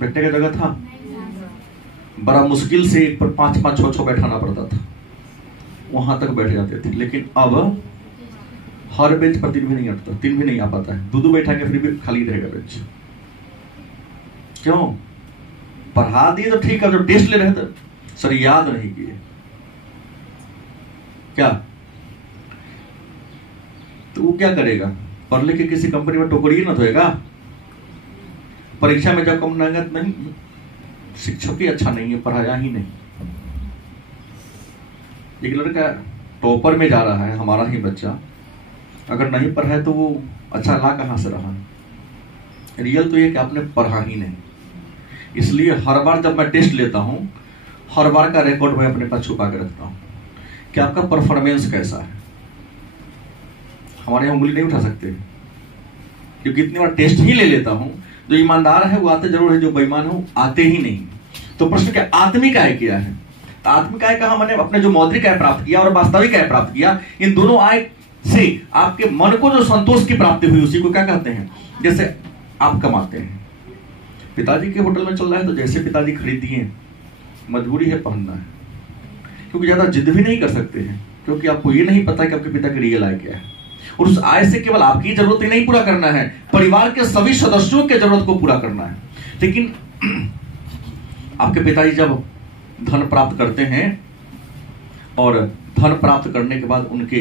बैठने का जगह था, बड़ा मुश्किल से एक पर 5, 5, 6 बैठाना पड़ता था, वहां तक बैठ जाते थे। लेकिन अब हर बेंच पर 3 भी नहीं आता, 3 भी नहीं आ पाता है, 2 बैठाएंगे फिर भी खाली रहेगा बेंच। क्यों? पढ़ा दिए तो ठीक है, जब टेस्ट ले रहे थे सर याद नहीं किए क्या, तो वो क्या करेगा? पढ़ लिख के किसी कंपनी में टोकरी ना धोएगा, परीक्षा में जब कम नगद नहीं, शिक्षक ही अच्छा नहीं है, पढ़ाया ही नहीं। एक लड़का टॉपर में जा रहा है, हमारा ही बच्चा, अगर नहीं पढ़ा है तो वो अच्छा ला कहां से रहा? रियल तो ये कि आपने पढ़ा ही नहीं। इसलिए हर बार जब मैं टेस्ट लेता हूं, हर बार का रिकॉर्ड मैं अपने पास छुपा के रखता हूं कि आपका परफॉर्मेंस कैसा है। हमारे यहाँ उंगली नहीं उठा सकते, क्योंकि इतनी बार टेस्ट ही ले लेता हूं। जो ईमानदार है वो आते जरूर है, जो बेईमान है वो आते ही नहीं। तो प्रश्न क्या? आत्मिक आय क्या है? तो आत्मिक आय कहा, मैंने अपने जो मौद्रिक आय प्राप्त किया और वास्तविक आय प्राप्त किया, इन दोनों आय से आपके मन को जो संतोष की प्राप्ति हुई, उसी को क्या कहते हैं? जैसे आप कमाते हैं, पिताजी के होटल में चल रहा है, तो जैसे पिताजी खरीद दिए, मजबूरी है पहनना है, क्योंकि ज्यादा जिद भी नहीं कर सकते हैं, क्योंकि आपको ये नहीं पता कि आपके पिता की रियल आय क्या है। और उस आय से केवल आपकी जरूरत ही नहीं पूरा करना है, परिवार के सभी सदस्यों के जरूरत को पूरा करना है। लेकिन आपके पिताजी जब धन प्राप्त करते हैं और धन प्राप्त करने के बाद उनके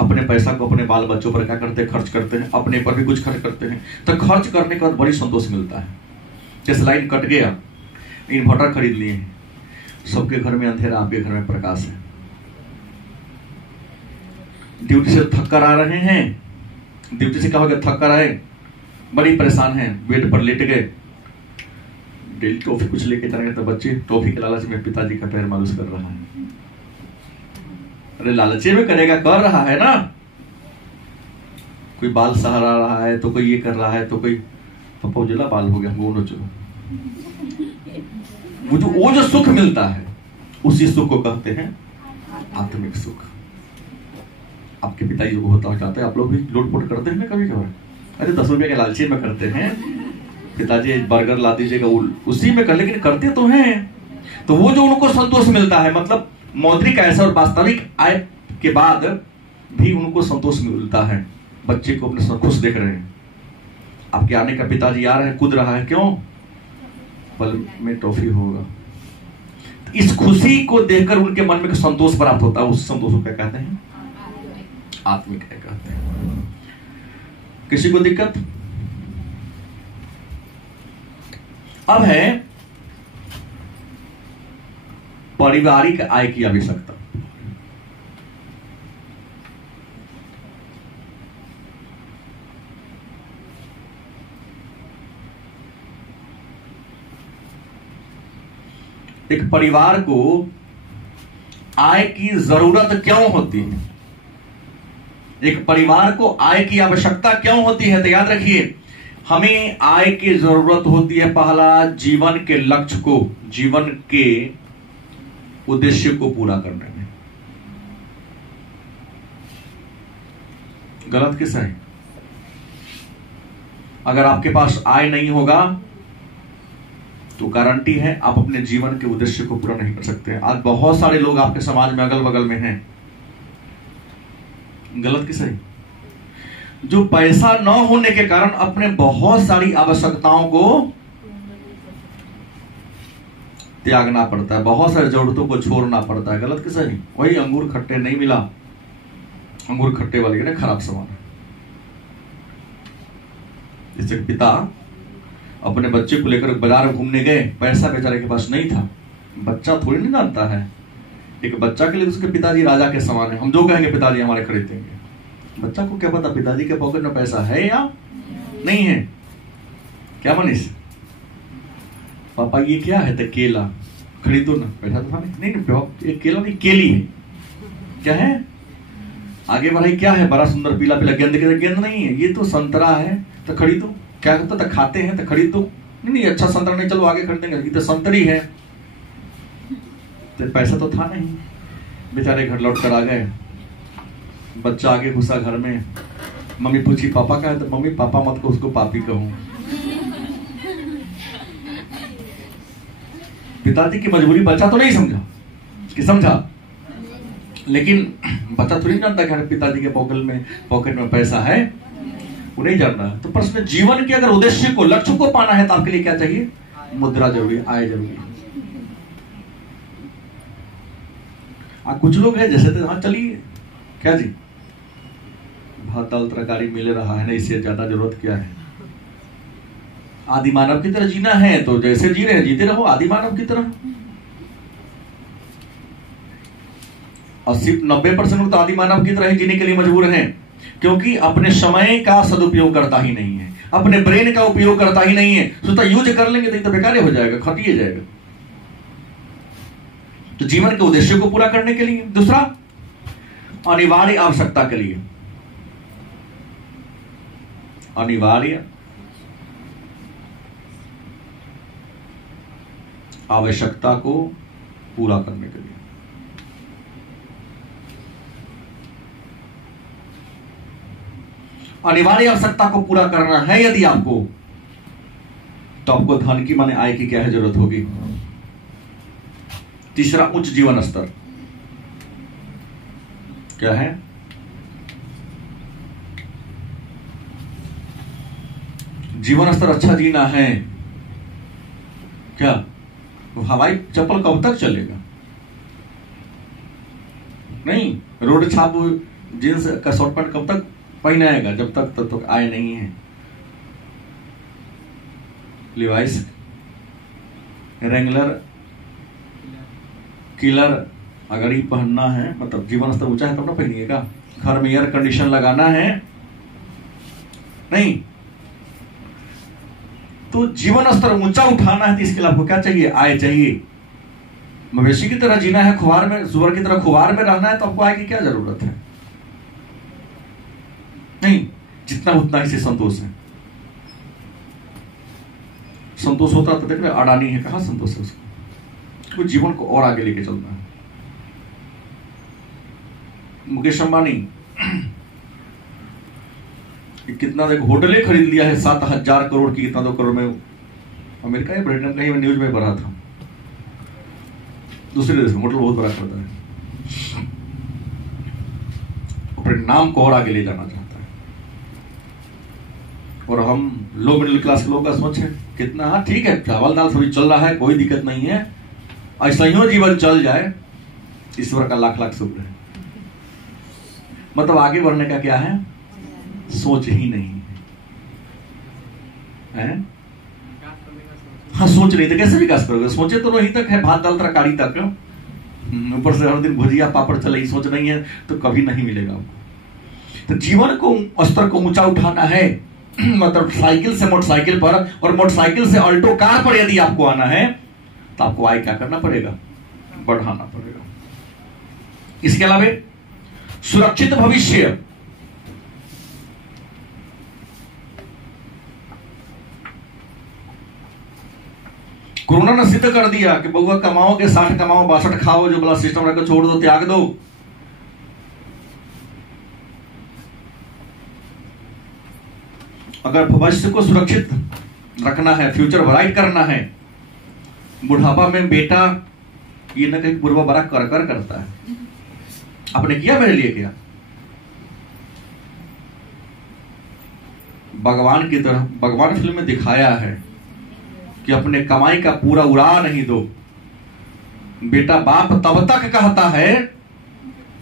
अपने पैसा को अपने बाल बच्चों पर क्या करते हैं? खर्च करते हैं, अपने पर भी कुछ खर्च करते हैं, तो खर्च करने के बाद बड़ी संतोष मिलता है। जैसे लाइन कट गया, इन्वर्टर खरीद लिए, सबके घर में अंधेरा, आपके घर में प्रकाश है। ड्यूटी से थक कर आ रहे हैं, ड्यूटी से क्या हो गया? थक कर आए, बड़ी परेशान हैं, बेड पर लेट गए, डेली टॉफी कुछ लेके चले गए, तो बच्चे टॉफी के लालच में पिताजी का पैर मालिश कर रहा है। अरे लालचे में करेगा, कर रहा है ना, कोई बाल सहारा रहा है, तो कोई ये कर रहा है, तो कोई पप्पा उजला बाल हो गया, वो नोचो। वो जो सुख मिलता है, उसी सुख को कहते हैं आत्मिक सुख। आपके पिताजी को होता चाहते हैं, आप लोग भी लूटपुट करते हैं ना कभी कभार? अरे 10 रुपए के लालची में करते हैं, पिताजी बर्गर ला दीजिएगा, उसी में कर, लेकिन करते तो हैं। तो वो जो उनको संतोष मिलता है, मतलब मौद्रिक आय और वास्तविक आय के बाद भी उनको संतोष मिलता है। बच्चे को अपने साथ खुश देख रहे हैं, आपके आने का पिताजी आ रहे हैं, कूद रहा है, क्यों? पल में टॉफी होगा। इस खुशी को देखकर उनके मन में संतोष प्राप्त होता है, उस संतोष को क्या कहते हैं? आत्मिक आय कहते हैं। किसी को दिक्कत? अब है पारिवारिक आय की आवश्यकता। एक परिवार को आय की जरूरत क्यों होती है? एक परिवार को आय की आवश्यकता क्यों होती है? तो याद रखिए, हमें आय की जरूरत होती है, पहला, जीवन के लक्ष्य को, जीवन के उद्देश्य को पूरा करने में। गलत किस है? अगर आपके पास आय नहीं होगा तो गारंटी है आप अपने जीवन के उद्देश्य को पूरा नहीं कर सकते। आज बहुत सारे लोग आपके समाज में अगल बगल में हैं, गलत किस है? जो पैसा न होने के कारण अपने बहुत सारी आवश्यकताओं को त्यागना पड़ता है, बहुत सारी जरूरतों को छोड़ना पड़ता है। गलत किस है? वही अंगूर खट्टे नहीं मिला, अंगूर खट्टे वाले ना खराब सामान। जैसे पिता अपने बच्चे को लेकर बाजार घूमने गए, पैसा बेचारे के पास नहीं था, बच्चा थोड़ी नहीं जानता है एक बच्चा के लिए उसके पिताजी राजा के समान है। हम जो कहेंगे पिताजी हमारे खरीद देंगे। बच्चा को क्या पता पिताजी के पॉकेट में पैसा है या नहीं है। क्या मनीष, पापा ये क्या है? तो केला खरीदो ना। पैसा तो था नहीं, एक केला नहीं, केली है। क्या है? आगे बढ़ाई, क्या है? बड़ा सुंदर पीला पीला गेंद के गेंद नहीं है, ये तो संतरा है, तो खरीदो। क्या कहता था? खाते हैं तो खरीदो। नहीं अच्छा संतरा नहीं, चलो आगे खरीदेंगे, ये तो संतरी है। तो पैसा तो था नहीं, बेचारे घर लौट कर आ गए। बच्चा आगे घुसा घर में, मम्मी पूछी पापा का है? तो मम्मी पापा मत को, उसको पापी कहूं। पिताजी की मजबूरी बच्चा तो नहीं समझा कि समझा, लेकिन बच्चा थोड़ी जानता है पिताजी के पॉकेट में पैसा है, वो नहीं जान रहा। तो प्रश्न, जीवन के अगर उद्देश्य को, लक्ष्य को पाना है तो आपके लिए क्या चाहिए? मुद्रा जरूरी, आय जरूरी। कुछ लोग हैं जैसे तो हाँ चलिए, क्या जी भात दाल तरकारी मिल रहा है ना, इससे ज्यादा जरूरत क्या है? आदि मानव की तरह जीना है तो जैसे जी रहे हैं जीते रहो, आदि मानव की तरह। 80-90% लोग तो आदि मानव की तरह ही जीने के लिए मजबूर हैं, क्योंकि अपने समय का सदुपयोग करता ही नहीं है, अपने ब्रेन का उपयोग करता ही नहीं है। सोचता यूज कर लेंगे तो बेकार हो जाएगा, खटिए जाएगा। तो जीवन के उद्देश्य को पूरा करने के लिए, दूसरा अनिवार्य आवश्यकता के लिए, अनिवार्य आवश्यकता को पूरा करने के लिए। अनिवार्य आवश्यकता को पूरा करना है यदि आपको, तो आपको धन की माने आय की क्या है जरूरत होगी। तीसरा, उच्च जीवन स्तर। क्या है? जीवन स्तर अच्छा जीना है क्या? हवाई चप्पल कब तक चलेगा? नहीं, रोड छाप जींस का शॉर्ट पैंट कब तक पहनाएगा? जब तक आय नहीं है। लिवाइस, रेंगलर, किलर अगर ही पहनना है, मतलब जीवन स्तर ऊंचा है तब ना पहनिएगा। घर में एयर कंडीशन लगाना है नहीं, तो जीवन स्तर ऊंचा उठाना है तो इसके लिए आपको क्या चाहिए? आय चाहिए। मवेशी की तरह जीना है, खुबार में, सुअर की तरह खुबार में रहना है, तो आपको आय की क्या जरूरत है? नहीं, जितना उतना ही से संतोष है। संतोष होता तो देख रहे अडानी है, कहां संतोष है उसको? जीवन को और आगे लेके चलना है। मुकेश अंबानी कितना देखो होटलें खरीद लिया है 7,000 करोड़ की, कितना 2 करोड़ में, अमेरिका या ब्रिटेन कहीं न्यूज में पढ़ा था। दूसरे देश में होटल बहुत बड़ा करता है, अपने नाम को और आगे ले जाना चाहता है। और हम लो मिडिल क्लास के लोगों का सोच है कितना, हाँ ठीक है चावल दाल सभी चल रहा है, कोई दिक्कत नहीं है, ऐसा ही जीवन चल जाए, ईश्वर का लाख लाख शुक्र है। मतलब आगे बढ़ने का क्या है? सोच ही नहीं है। हाँ सोच नहीं तो कैसे विकास करोगे? सोचे तो वहीं तक है, भात दाल तरकारी तक, ऊपर से हर दिन भुजिया पापड़ चले, ही सोच नहीं है तो कभी नहीं मिलेगा आपको। तो जीवन को स्तर को ऊंचा उठाना है, मतलब साइकिल से मोटरसाइकिल पर और मोटरसाइकिल से अल्टो कार पर यदि आपको आना है तो आपको आय क्या करना पड़ेगा? बढ़ाना पड़ेगा। इसके अलावा सुरक्षित भविष्य, कोरोना ने सिद्ध कर दिया कि बउआ कमाओगे 60 कमाओ 62 खाओ, जो बड़ा सिस्टम रखकर छोड़ दो, त्याग दो। अगर भविष्य को सुरक्षित रखना है, फ्यूचर ब्राइट करना है, बुढ़ापा में बेटा ये न कहीं पूर्वा बड़ा कर करता है, आपने किया मेरे लिए क्या? भगवान की तरह, भगवान फिल्म में दिखाया है कि अपने कमाई का पूरा उड़ा नहीं दो। बेटा बाप तब तक कहता है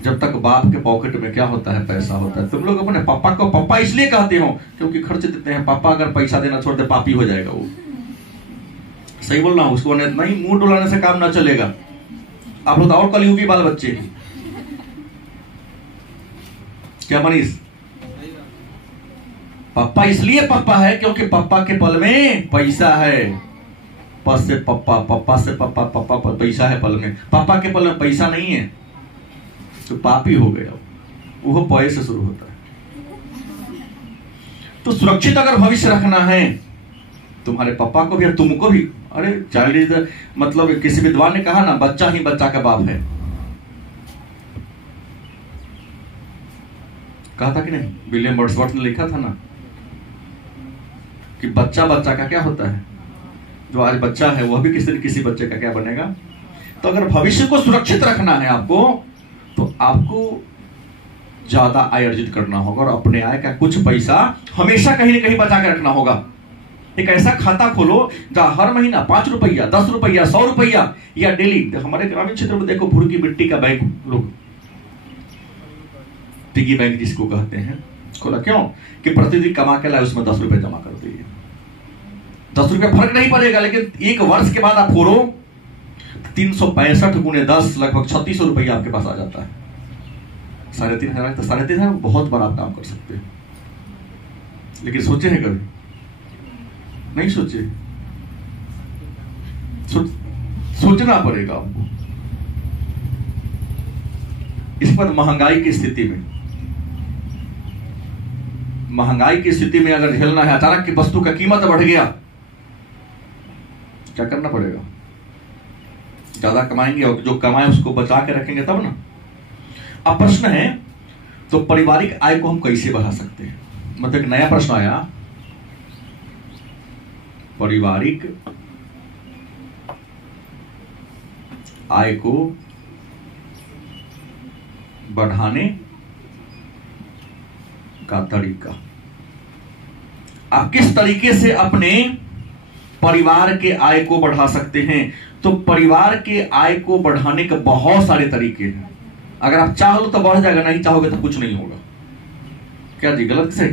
जब तक बाप के पॉकेट में क्या होता है? पैसा होता है। तुम लोग अपने पापा को पापा इसलिए कहते हो क्योंकि खर्च देते हैं। पापा अगर पैसा देना छोड़ दे पापी हो जाएगा वो। सही बोल रहा हूं, उसको नहीं मुंह डुलाने से काम ना चलेगा। आप लोग और कलयुगी बाल बच्चे हैं। क्या मनीष? पप्पा इसलिए पप्पा है क्योंकि पप्पा के पल में पैसा है। पस से पप्पा, पप्पा से पप्पा, पप्पा पर पैसा है पल में। पापा के पल में पैसा नहीं है तो पापी हो गया। वो पय से शुरू होता है। तो सुरक्षित अगर भविष्य रखना है तुम्हारे पापा को भी और तुमको भी। अरे चाइल्ड इज मतलब किसी विद्वान ने कहा ना, बच्चा ही बच्चा का बाप है। कहा था कि नहीं? विलियम वर्ड्सवर्थ ने लिखा था ना कि बच्चा बच्चा का क्या होता है। जो आज बच्चा है वह भी किसी न किसी बच्चे का क्या बनेगा। तो अगर भविष्य को सुरक्षित रखना है आपको, तो आपको ज्यादा आय अर्जित करना होगा और अपने आय का कुछ पैसा हमेशा कहीं ना कहीं बचा के रखना होगा। एक ऐसा खाता खोलो जहां हर महीना 5 रुपया, 10 रुपया, 100 रुपया या डेली। हमारे ग्रामीण क्षेत्र में देखो भुरकी मिट्टी का बैंक लोग पिगी बैंक जिसको कहते हैं खोला। क्यों? कि प्रतिदिन कमा के लाए उसमें 10 रुपए जमा कर दिए। 10 रुपये फर्क नहीं पड़ेगा, लेकिन एक वर्ष के बाद आप फोड़ो 365 गुने 10 लगभग 3600 रुपया आपके पास आ जाता है। 3,500 तो 3,500 बहुत बड़ा आप काम कर सकते हैं। लेकिन सोचे हैं कभी? नहीं सोचे। सोचना पड़ेगा आपको। इस पर महंगाई की स्थिति में, महंगाई की स्थिति में अगर झेलना है, अचानक की वस्तु का कीमत बढ़ गया, क्या करना पड़ेगा? ज्यादा कमाएंगे और जो कमाए उसको बचा के रखेंगे तब ना। अब प्रश्न है तो पारिवारिक आय को हम कैसे बढ़ा सकते हैं? मतलब एक नया प्रश्न आया, पारिवारिक आय को बढ़ाने का तरीका। आप किस तरीके से अपने परिवार के आय को बढ़ा सकते हैं? तो परिवार के आय को बढ़ाने के बहुत सारे तरीके हैं। अगर आप चाहो तो बढ़ जाएगा, नहीं चाहोगे तो कुछ नहीं होगा। क्या जी, गलत से?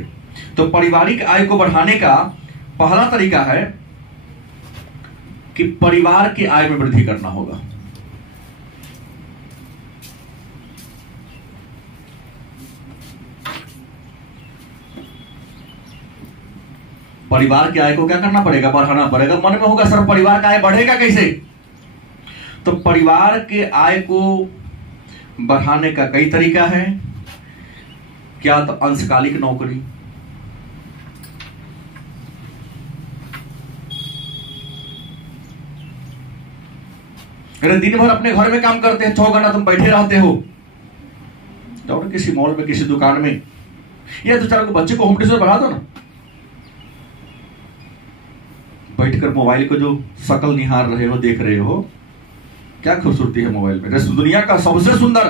तो पारिवारिक आय को बढ़ाने का पहला तरीका है कि परिवार की आय में वृद्धि करना होगा। परिवार की आय को क्या करना पड़ेगा? बढ़ाना पड़ेगा। मन में होगा सर परिवार का आय बढ़ेगा कैसे? तो परिवार के आय को बढ़ाने का कई तरीका है। क्या? तो अंशकालिक नौकरी, अरे दिन भर अपने घर में काम करते हैं, 6 घंटा तुम बैठे रहते हो, जाओ ना किसी मॉल में, किसी दुकान में, या 2-4 को बच्चे को होम ट्यूशन बढ़ा दो ना। बैठकर मोबाइल को जो शकल निहार रहे हो, देख रहे हो, क्या खूबसूरती है मोबाइल में। दुनिया का सबसे सुंदर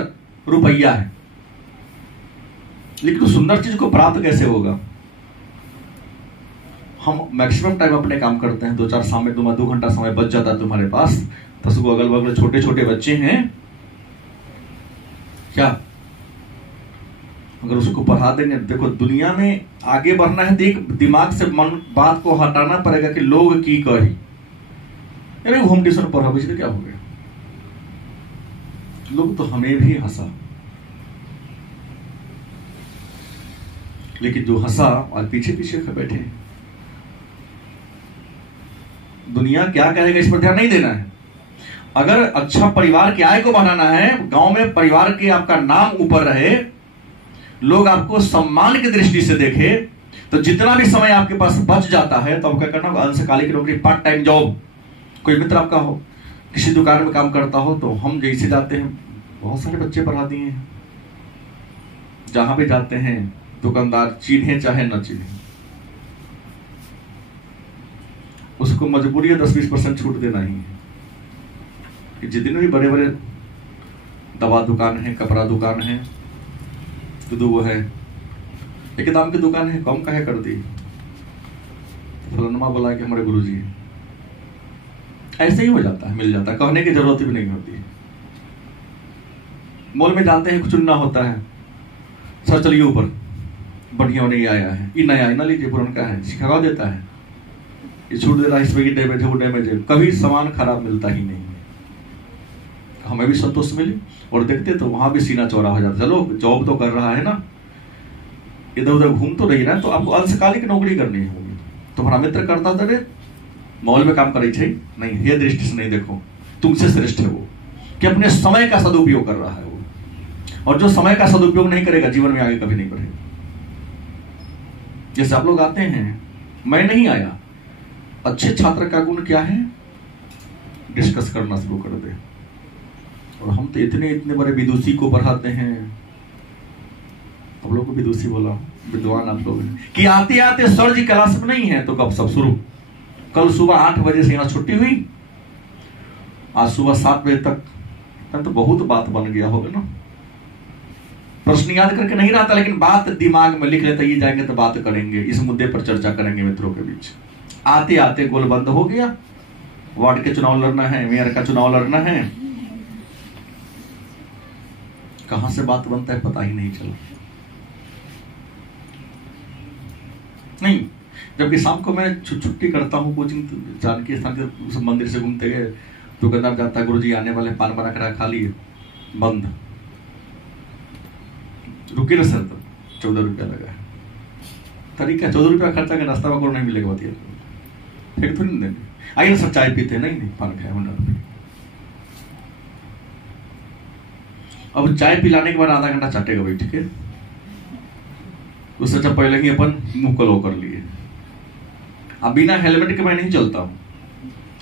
रुपया है, लेकिन उस सुंदर चीज को प्राप्त कैसे होगा? हम मैक्सिमम टाइम अपने काम करते हैं, 2-4 समय 2 घंटा समय बच जाता है तुम्हारे पास, तो उसको अगल बगल छोटे छोटे बच्चे हैं क्या, अगर उसको पढ़ा देंगे। देखो दुनिया में आगे बढ़ना है, देख दिमाग से मन बात को हटाना पड़ेगा कि लोग की कही, अरे होम ट्यूशन पढ़ा तो क्या हो गया, लोग तो हमें भी हंसा, लेकिन जो हंसा और पीछे पीछे बैठे, दुनिया क्या कहेगा इस पर ध्यान नहीं देना है। अगर अच्छा परिवार की आय को बढ़ाना है, गांव में परिवार के आपका नाम ऊपर रहे, लोग आपको सम्मान की दृष्टि से देखे, तो जितना भी समय आपके पास बच जाता है तो आप क्या करना होगा? अंशकालिक नौकरी, पार्ट टाइम जॉब। कोई मित्र आपका हो किसी दुकान में काम करता हो, तो हम जैसे जाते हैं, बहुत सारे बच्चे पढ़ा दिए हैं, जहां भी जाते हैं दुकानदार चिन्हे चाहे न चिन्हे, उसको मजबूरी है 10-20% छूट देना ही है। कि जितने भी बड़े बड़े दवा दुकान है, कपड़ा दुकान है, तो वो है, एक दाम की दुकान है, कम काहे कर दी, फलानमा बोला कि हमारे गुरुजी हैं, ऐसे ही हो जाता है, मिल जाता है, कहने की जरूरत भी नहीं होती है। मॉल में जाते हैं, कुछ चुनना होता है, सर चलिए ऊपर, बढ़िया नहीं आया है, ये नया ना लीजिए, पुराना का है, सिखा देता है, ये छूट दे रहा है, इसमें ये डैमेज है, वो डैमेज है, कभी सामान खराब मिलता ही नहीं है। हमें भी संतोष मिले, और देखते तो वहां भी सीना चौड़ा हो जाता, चलो जॉब तो कर रहा है ना, इधर उधर घूम तो नहीं रहा, तो आपको अंशकालिक नौकरी करनी है। तुम्हारा मित्र करता था, मॉल में काम करे नहीं, ये दृष्टि से नहीं देखो, तुमसे श्रेष्ठ है वो, कि अपने समय का सदुपयोग कर रहा है वो, और जो समय का सदुपयोग नहीं करेगा जीवन में आगे कभी नहीं बढ़ेगा। जैसे आप लोग आते हैं, मैं नहीं आया, अच्छे छात्र का गुण क्या है, डिस्कस करना शुरू कर दे। और हम तो इतने बड़े विदुषी को पढ़ाते हैं, आप लोग को विदुषी बोला, विद्वान आप लोग, कि आते आते सर जी क्लास में नहीं है तो कब सब शुरू। कल सुबह 8 बजे से यहाँ छुट्टी हुई, आज सुबह 7 बजे तक, तो बहुत बात बन गया होगा ना। प्रश्न याद करके नहीं रहता, लेकिन बात दिमाग में लिख लेते, ये जाएंगे तो बात करेंगे, इस मुद्दे पर चर्चा करेंगे मित्रों के बीच। आते आते गोल बंद हो गया, वार्ड के चुनाव लड़ना है, मेयर का चुनाव लड़ना है, कहां से बात बनता है पता ही नहीं चला। नहीं, जबकि शाम को मैं छुट्टी करता हूँ कोचिंग, जानकी स्थान के मंदिर से घूमते गए, दुकानदार जाता है, गुरुजी आने वाले, पान बना करा खा लिए, बंद। रुके ना सर, तो 14 रुपया लगा है, तरीका 14 रुपया खर्चा का, नाश्ता वगैरह नहीं मिलेगा, बताइए फिर थोड़ी नहीं देंगे। आइए सर चाय पीते हैं, नहीं पान खाए होना। अब चाय पिलाने के बाद आधा घंटा चाटेगा भाई, ठीक है, उससे अच्छा पहले ही अपन मुंह कलो कर लिए। अब बिना हेलमेट के मैं नहीं चलता हूँ,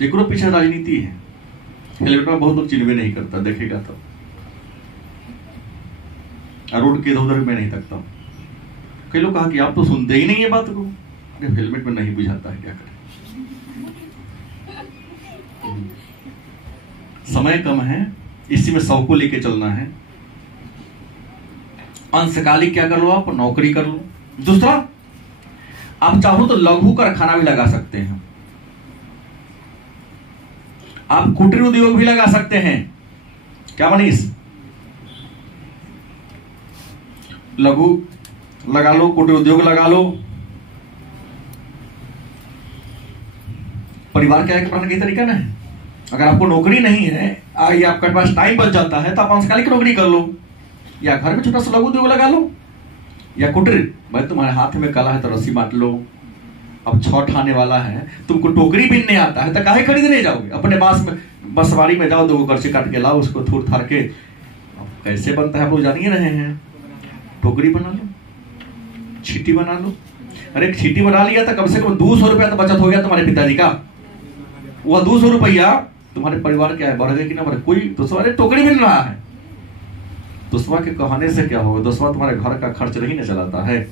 एक पीछे राजनीति है, हेलमेट में बहुत लोग चिन्हवे नहीं करता, देखेगा तो रोड के इधर उधर मैं नहीं तकता हूँ। कई लोग कहा कि आप तो सुनते ही नहीं है बात को, हेलमेट में नहीं बुझाता है, क्या करें, समय कम है, इसी में 100 को लेके चलना है। अंशकालिक क्या कर लो, आप नौकरी कर लो। दूसरा, आप चाहो तो लघु कारखाना भी लगा सकते हैं, आप कुटीर उद्योग भी लगा सकते हैं। क्या मनीष, लघु लगा लो, कुटीर उद्योग लगा लो। परिवार क्या है, का तरीका ना है। अगर आपको नौकरी नहीं है या आपके पास टाइम बच जाता है तो आप अंशकालिक नौकरी कर लो, या घर में छोटा सा लघु उद्योग लगा लो, या कुटीर, भाई तुम्हारे हाथ में कला है तो रस्सी बांट लो। अब छठ आने वाला है, तुमको टोकरी बीनने आता है तो काहे खरीदने जाओगे, अपने बसवाड़ी में जाओ, 2 करछी काट के लाओ, उसको थूर थार के कैसे बनता है आप लोग जान ही रहे हैं। टोकरी बना लो, छीटी बना लो। अरे एक छीटी बना लिया था, कम से कम 200 रुपया तो बचत हो गया तुम्हारे पिताजी का। वह 200 रुपया तुम्हारे परिवार क्या है, बढ़ गए कि ना बढ़े। कोई दूसरा टोकरी मिल रहा है, दूसरा के कहने से क्या होगा, दूसरा तुम्हारे घर का खर्च नहीं न चलाता है।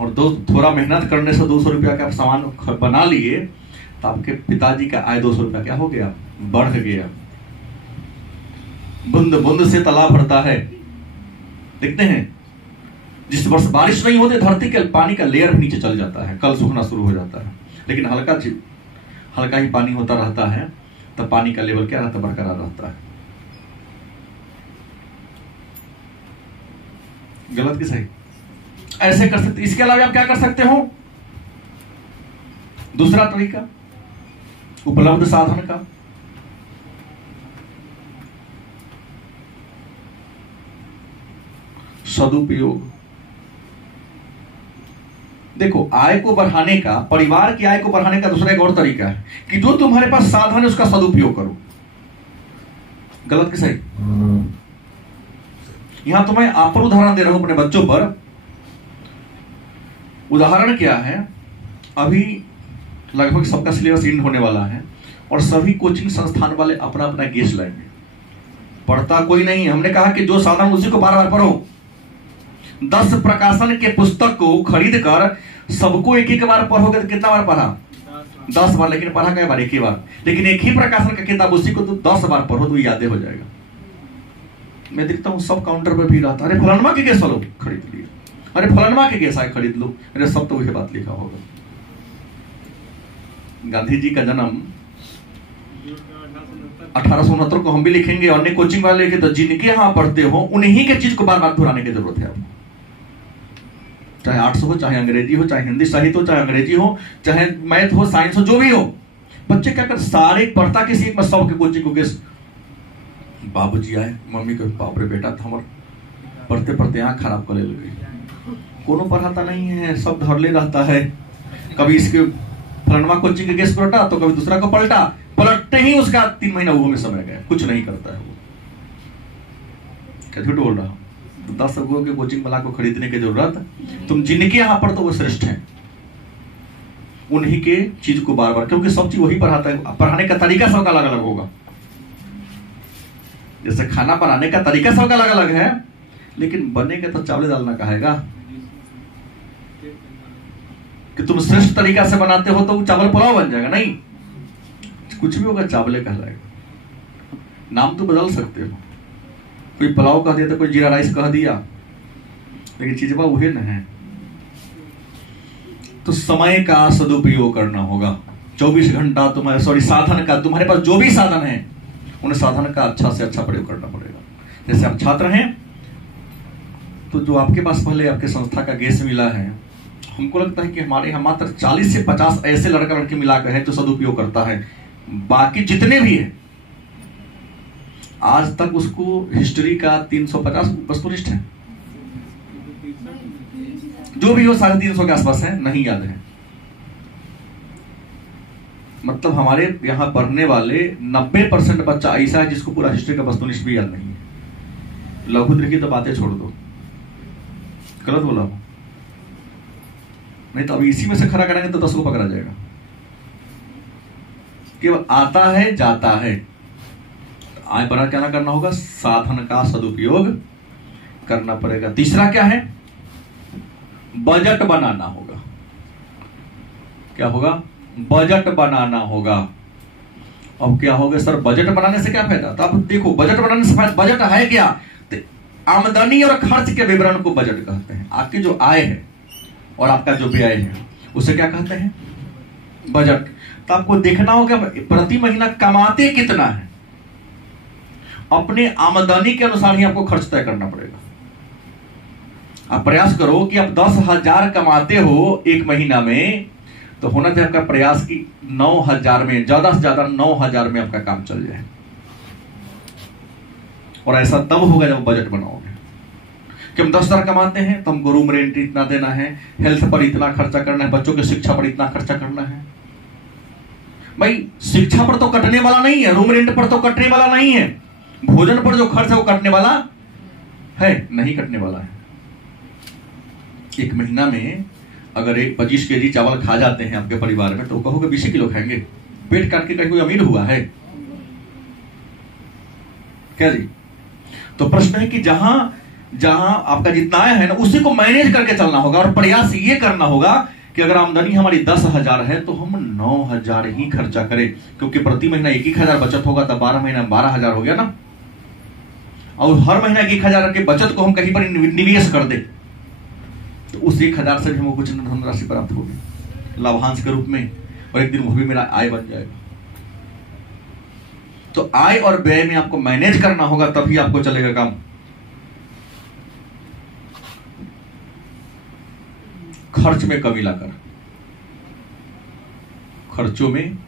और थोड़ा मेहनत करने से 200 रुपया का सामान बना लिए तो आपके पिताजी का आय 200 रुपया क्या हो गया, बढ़ गया। बूंद बूंद से तालाब भरता है, देखते हैं। जिस वर्ष बारिश नहीं होती, धरती के पानी का लेयर भी नीचे चल जाता है, कल सूखना शुरू हो जाता है। लेकिन हल्का ही पानी होता रहता है, तब पानी का लेवल क्या रहता है, बरकरार रहता है। गलत कि सही, ऐसे कर सकते। इसके अलावा आप क्या कर सकते हो, दूसरा तरीका उपलब्ध साधन का, सदुपयोग। देखो, आय को बढ़ाने का, परिवार की आय को बढ़ाने का दूसरा एक और तरीका है कि जो तुम्हारे पास साधन है उसका सदुपयोग करो। गलत कि सही? यहां तो मैं आप पर उदाहरण दे रहा हूं अपने बच्चों पर। उदाहरण क्या है, अभी लगभग सबका सिलेबस एंड होने वाला है और सभी कोचिंग संस्थान वाले अपना अपना गेस्ट लाएंगे। पढ़ता कोई नहीं, हमने कहा कि जो साधन उसी को बार बार पढ़ो। 10 प्रकाशन के पुस्तक को खरीद कर सबको एक एक बार पढ़ोगे तो कितना बार पढ़ा, 10 बार। लेकिन पढ़ा कई बार, एक ही बार। लेकिन एक ही प्रकाशन का किताब उसी को तो 10 बार पढ़ो तो यादें हो जाएगा। मैं देखता हूँ सब काउंटर पे भी रहता, अरे फलानमा के गैस लो खरीद लिए, अरे फलानमा के गैस आए खरीद लो, अरे सब तो वही बात लिखा होगा। गांधी जी का जन्म 1869 को हम भी लिखेंगे, अन्य कोचिंग वाले लिखे, तो जिनके यहां पढ़ते हो उन्हीं के चीज को बार बार दोहराने की जरूरत है आपको। चाहे आर्ट्स हो, चाहे अंग्रेजी हो, चाहे हिंदी साहित्य हो, चाहे अंग्रेजी हो, चाहे मैथ हो, साइंस हो, जो भी हो। बच्चे क्या कर, सारे पढ़ता किसी एक में 100 के कोचिंग को गेस बाबूजी आए, मम्मी को बाप रे बेटा था हमार पढ़ते पढ़ते आँख खराब कर ले, कोनो पढ़ाता नहीं है, सब धरले रहता है। कभी इसके फलनवा कोचिंग के केस पलटा तो कभी दूसरा को पलटा, पलटते ही उसका 3 महीना वो में समय गया, कुछ नहीं करता है वो। क्या झूठ बोल रहा हूँ? तो 10 अगुओं के कोचिंग वाला को खरीदने की जरूरत, तुम जिनके यहाँ पर तो वो श्रेष्ठ हैं, उन्हीं के चीज को बार बार, क्योंकि सब चीज वही पढ़ाता है। पढ़ाने का तरीका सबका अलग अलग होगा, जैसे खाना बनाने का तरीका सबका अलग अलग है, लेकिन बनेगा तो चावल डालना कहेगा कि तुम श्रेष्ठ तरीका से बनाते हो तो चावल पुलाव बन जाएगा, नहीं, कुछ भी होगा चावले कहलाएगा। नाम तो बदल सकते हो, कोई पुलाव कह दिया तो कोई जीरा राइस कह दिया, लेकिन चीज बा वही न है। तो समय का सदुपयोग करना होगा। 24 घंटा तुम्हारे साधन का, तुम्हारे पास जो भी साधन है उन साधन का अच्छा से अच्छा प्रयोग करना पड़ेगा। जैसे आप छात्र हैं तो जो आपके पास पहले आपके संस्था का गैस मिला है, हमको लगता है कि हमारे यहाँ मात्र 40 से 50 ऐसे लड़का लड़की मिलाकर है जो सदुपयोग करता है। बाकी जितने भी है आज तक उसको हिस्ट्री का 350 वस्तुनिष्ठ है, जो भी हो 350 के आसपास है, नहीं याद है। मतलब हमारे यहाँ पढ़ने वाले 90% बच्चा ऐसा है जिसको पूरा हिस्ट्री का वस्तुनिष्ठ भी याद नहीं है। लघु की तो बातें छोड़ दो, गलत बोला हूं नहीं तो अभी इसी में से खड़ा करेंगे तो 10 को पकड़ा जाएगा। केवल आता है जाता है। आय पर क्या करना होगा? साधन का सदुपयोग करना पड़ेगा। तीसरा क्या है? बजट बनाना होगा। क्या होगा? बजट बनाना होगा। अब क्या होगा सर, बजट बनाने से क्या फायदा? तो आप देखो, बजट बनाने से फायदा, बजट है क्या? तो आमदनी और खर्च के विवरण को बजट कहते हैं। आपकी जो आय है और आपका जो व्यय है उसे क्या कहते हैं? बजट। तो आपको देखना होगा प्रति महीना कमाते कितना है, अपने आमदनी के अनुसार ही आपको खर्च तय करना पड़ेगा। आप प्रयास करो कि आप 10,000 कमाते हो एक महीना में, तो होना चाहिए आपका प्रयास कि 9,000 में, ज्यादा से ज्यादा 9,000 में आपका काम चल जाए। और ऐसा तब होगा जब बजट बनाओगे कि हम 10,000 कमाते हैं तो हमको रूम रेंट इतना देना है, हेल्थ पर इतना खर्चा करना है, बच्चों की शिक्षा पर इतना खर्चा करना है। भाई शिक्षा पर तो कटने वाला नहीं है, रूम रेंट पर तो कटने वाला नहीं है, भोजन पर जो खर्च है वो कटने वाला है, नहीं कटने वाला है। एक महीना में अगर एक 25 केजी चावल खा जाते हैं आपके परिवार में, तो कहोगे 20 किलो खाएंगे? पेट काट के कहीं कोई अमीर हुआ है क्या जी? तो प्रश्न है कि जहां जहां आपका जितना आय है ना, उसी को मैनेज करके चलना होगा। और प्रयास ये करना होगा कि अगर आमदनी हमारी 10,000 है तो हम 9,000 ही खर्चा करें, क्योंकि प्रति महीना 1,000 बचत होगा, तब 12 महीना 12,000 हो गया ना। और हर महीना 1,000 की बचत को हम कहीं पर निवेश कर दे तो उस 1,000 से भी हमको कुछ धनराशि प्राप्त होगी लाभांश के रूप में, और एक दिन वो भी मेरा आय बन जाएगा। तो आय और व्यय में आपको मैनेज करना होगा, तभी आपको चलेगा काम। खर्च में कमी लाकर, खर्चों में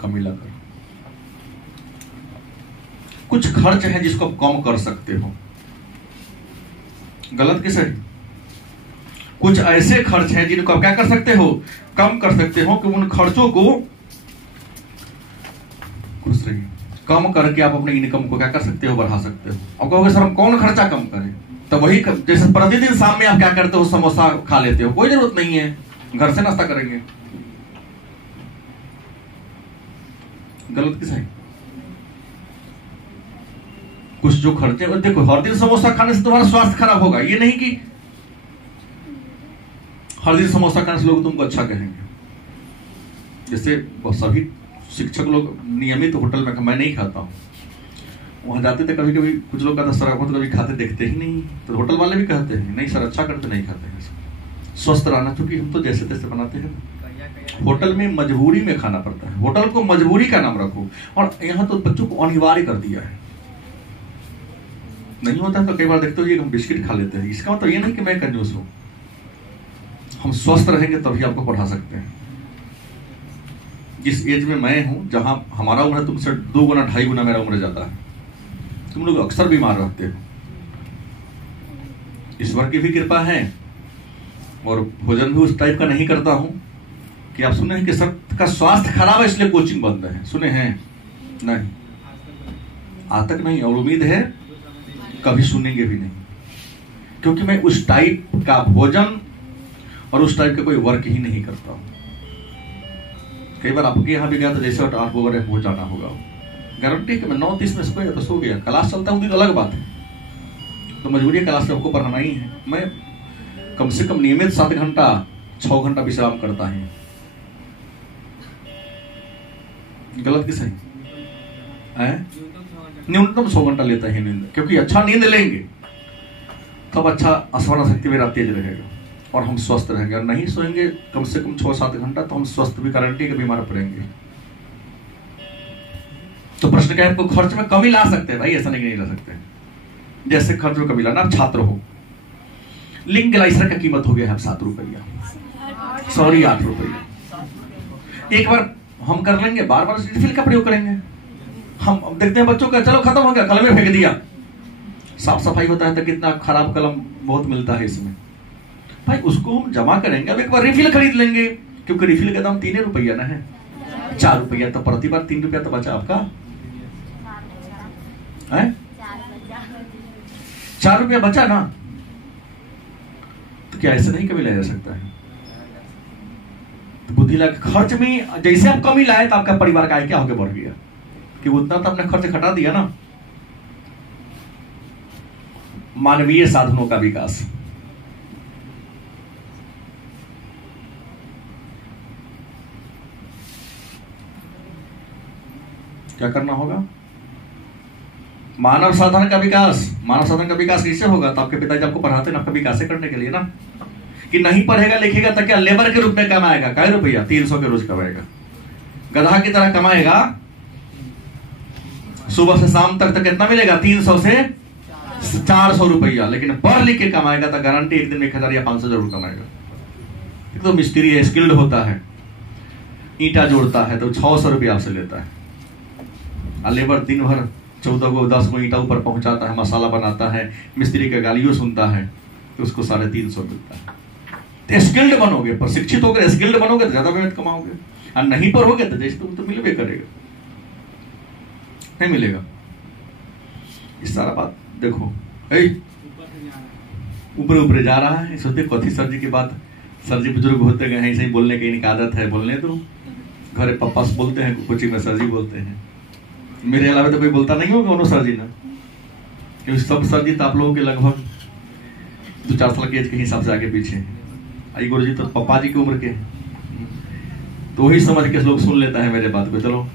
कमी लाकर, कुछ खर्च है जिसको आप कम कर सकते हो। गलत किसे? कुछ ऐसे खर्च हैं जिनको आप क्या कर सकते हो? कम कर सकते हो, कि उन खर्चों को खुश रहिए कम करके आप अपने इनकम को क्या कर सकते हो? बढ़ा सकते हो। अब कहोगे सर हम कौन खर्चा कम करें? तो वही जैसे प्रतिदिन शाम में आप क्या करते हो? समोसा खा लेते हो, कोई जरूरत नहीं है, घर से नाश्ता करेंगे। गलत किस है? कुछ जो खर्चे, देखो हर दिन समोसा खाने से तुम्हारा स्वास्थ्य खराब होगा, ये नहीं कि हर दिन समोसा खाने से लोग तुमको अच्छा कहेंगे। जैसे सभी शिक्षक लोग नियमित होटल में, मैं नहीं खाता हूं, वहां जाते थे, कभी कभी कुछ लोग कहते सर आप तो कभी खाते देखते ही नहीं, तो होटल वाले भी कहते हैं नहीं सर अच्छा करते, नहीं खाते हैं। स्वस्थ रहना, क्योंकि हम तो जैसे तैसे बनाते हैं। होटल में मजबूरी में खाना पड़ता है, होटल को मजबूरी का नाम रखो। और यहाँ तो बच्चों को अनिवार्य कर दिया है। नहीं होता तो कई बार देखते हो ये हम बिस्किट खा लेते हैं, इसका मतलब ये नहीं कि मैं कंजूस हूं। हम स्वस्थ रहेंगे तभी आपको पढ़ा सकते हैं। जिस एज में मैं हूं, जहां हमारा उम्र है तुमसे 2 गुना 2.5 गुना मेरा उम्र ज्यादा है, तुम लोग अक्सर बीमार रहते हो। ईश्वर की भी कृपा है और भोजन भी उस टाइप का नहीं करता हूं कि आप सुने हैं कि सबका स्वास्थ्य खराब है इसलिए कोचिंग बंद है, सुने हैं? नहीं, आज तक नहीं, और उम्मीद है कभी सुनेंगे भी नहीं, क्योंकि मैं उस टाइप का भोजन और उस टाइप का कोई वर्क ही नहीं करता हूं। कई बार आपके यहाँ भी गया तो जैसे आप वगैरह हो जाना होगा, गारंटी कि मैं 9:30 में सो गया तो सो गया। क्लास चलता हूँ तो अलग बात है, तो मजबूरी है, क्लास में आपको पढ़ाना ही है। मैं कम से कम नियमित 7 घंटा 6 घंटा विश्राम करता है। गलत कि सही है? न्यूनतम 100 घंटा लेता है नींद, क्योंकि अच्छा नींद लेंगे तब अच्छा स्मरण शक्ति मेरा तेज रहेगा और हम स्वस्थ रहेंगे। और नहीं सोएंगे कम से कम 6-7 घंटा तो हम स्वस्थ भी गारंटी के बीमार पड़ेंगे। तो प्रश्न क्या है, आपको खर्च में कमी ला सकते हैं भाई, ऐसा नहीं ला सकते। जैसे खर्च में कमी लाना, आप छात्र हो, लिंक ग्लाइसर का कीमत हो गया है 7 रुपया, सॉरी 8 रुपया। एक बार हम कर लेंगे, बार बार रिफिल का प्रयोग करेंगे। हम देखते हैं बच्चों का, चलो खत्म हो गया, कलम में फेंक दिया। साफ सफाई होता है तो कितना खराब कलम बहुत मिलता है इसमें, भाई उसको हम जमा करेंगे। अब एक बार रिफिल खरीद लेंगे, क्योंकि रिफिल का दाम 3 रुपया ना है, 4 रुपया, तो प्रति बार 3 रुपया तो बचा आपका है, 4 रुपया बचा ना। तो क्या ऐसे नहीं कभी लाया जा सकता है? तो बुद्धि लगा खर्च में जैसे आप कमी लाए तो आपका परिवार का आय क्या होकर बढ़ गया, कि उतना तो आपने खर्च घटा दिया ना। मानवीय साधनों का विकास, क्या करना होगा? मानव साधन का विकास। मानव साधन का विकास कैसे होगा? तो आपके पिताजी आपको पढ़ाते हैं आपका विकास करने के लिए ना, कि नहीं पढ़ेगा लिखेगा तो क्या लेबर के रूप में कमाएगा, क्या रुपया 300 के रोज कमाएगा, गधा की तरह कमाएगा, सुबह से शाम तक तो कितना मिलेगा? 300 से 400 रुपया। लेकिन पढ़ लिख के कमाएगा तो गारंटी एक दिन में 1000 या 500 जरूर कमाएगा। एक तो मिस्त्री है, स्किल्ड होता है, ईंटा जोड़ता है तो 600 रुपया आपसे लेता है, और लेबर दिन भर 14 को 10 को ईंटा ऊपर पहुंचाता है, मसाला बनाता है, मिस्त्री का गालियों सुनता है, तो उसको 350 मिलता है। तो स्किल्ड बनोगे, प्रशिक्षित होकर स्किल्ड बनोगे तो ज्यादा मेहनत कमाओगे, और नहीं पढ़ोगे तो जैसे तुम तो मिलवे करेगा, नहीं मिलेगा। इस सारा बात देखो, ऊपर ऊपर जा रहा है। सोचते कथी सर जी की बात, सर जी बुजुर्ग होते गए हैं, ऐसे ही बोलने की इनकी आदत है, बोलने तो घरे पप्पा से बोलते हैं, कोचिंग में सर जी बोलते हैं। मेरे अलावा तो कोई बोलता नहीं होगा उन्होंने सर जी ना, क्योंकि सब सर जी तो आप लोगों के लगभग 2-4 साल के एज के हिसाब से आगे पीछे हैं। आई गुरु जी तो पप्पा जी की उम्र के, तो वही समझ के लोग सुन लेता है मेरे बात को, चलो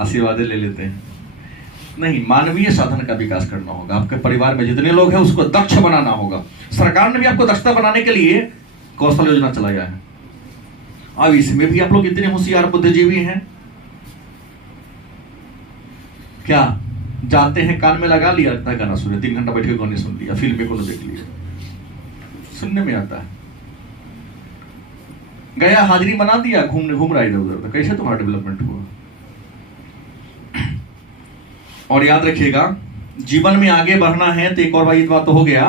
आशीर्वाद ले लेते हैं। नहीं, मानवीय साधन का विकास करना होगा। आपके परिवार में जितने लोग हैं उसको दक्ष बनाना होगा। सरकार ने भी आपको दक्षता बनाने के लिए कौशल योजना चलाया है। अब इसमें भी आप लोग इतने होशियार बुद्धिजीवी हैं, क्या जाते हैं कान में लगा लिया, गाना सुने, 3 घंटा बैठे गाने सुन लिया, फिल्म को देख लिया, सुनने में आता है। गया हाजिरी बना दिया, घूम रहा इधर उधर, तो कैसे तुम्हारा डेवलपमेंट हुआ? और याद रखिएगा, जीवन में आगे बढ़ना है तो एक और बात तो हो गया,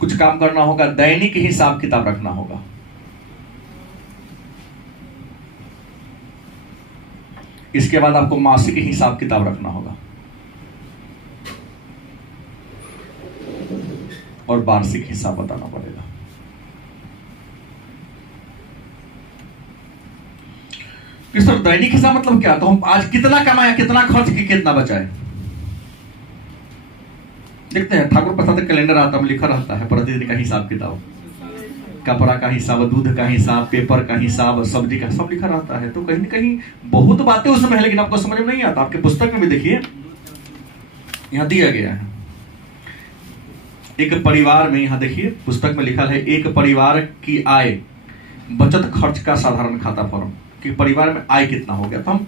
कुछ काम करना होगा, दैनिक हिसाब किताब रखना होगा। इसके बाद आपको मासिक हिसाब किताब रखना होगा और वार्षिक हिसाब बताना पड़ेगा। सर दैनिक हिसाब मतलब क्या? तो हम आज कितना कमाया, कितना खर्च की, कितना बचाए। देखते हैं ठाकुर प्रसाद कैलेंडर आता है, लिखा रहता है प्रतिदिन का हिसाब किताब, कपड़ा का हिसाब, दूध का हिसाब, पेपर का हिसाब, सब्जी का, सब लिखा रहता है। तो कहीं ना कहीं बहुत बातें उसमें है, लेकिन आपको समझ में नहीं आता। आपके पुस्तक में भी देखिए, यहां दिया गया है एक परिवार में, यहां देखिए पुस्तक में लिखा है, एक परिवार की आय बचत खर्च का साधारण खाता फॉर्म, कि परिवार में आय कितना हो गया। तो हम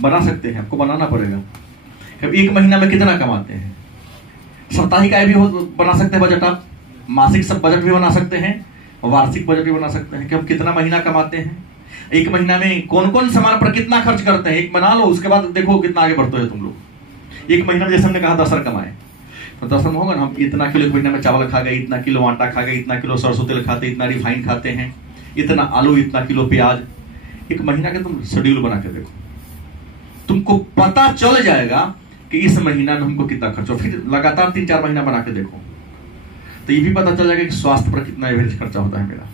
बना सकते हैं, आपको बनाना पड़ेगा। एक महीना में कितना कमाते हैं, साप्ताहिक आय भी बना सकते हैं बजट आप, मासिक सब बजट भी बना सकते हैं, वार्षिक बजट भी बना सकते हैं कि हम कितना महीना कमाते हैं, एक महीना में कौन कौन सामान पर कितना खर्च करते हैं, एक बना लो, उसके बाद देखो कितना आगे बढ़ते हो तुम लोग। एक महीना में जैसे हमने कहा 10 कमाए, तो 10 होगा ना, हम इतना किलो एक महीना में चावल खा गए, इतना किलो आटा खा गए, इतना किलो सरसों तेल खाते, इतना रिफाइन खाते हैं, इतना आलू, इतना किलो प्याज। एक महीना के तुम शेड्यूल बना के देखो, तुमको पता चल जाएगा कि इस महीना में हमको कितना खर्च हो। फिर लगातार 3-4 महीना बना के देखो, तो ये भी पता चल जाएगा कि स्वास्थ्य पर कितना एवरेज खर्चा होता है मेरा।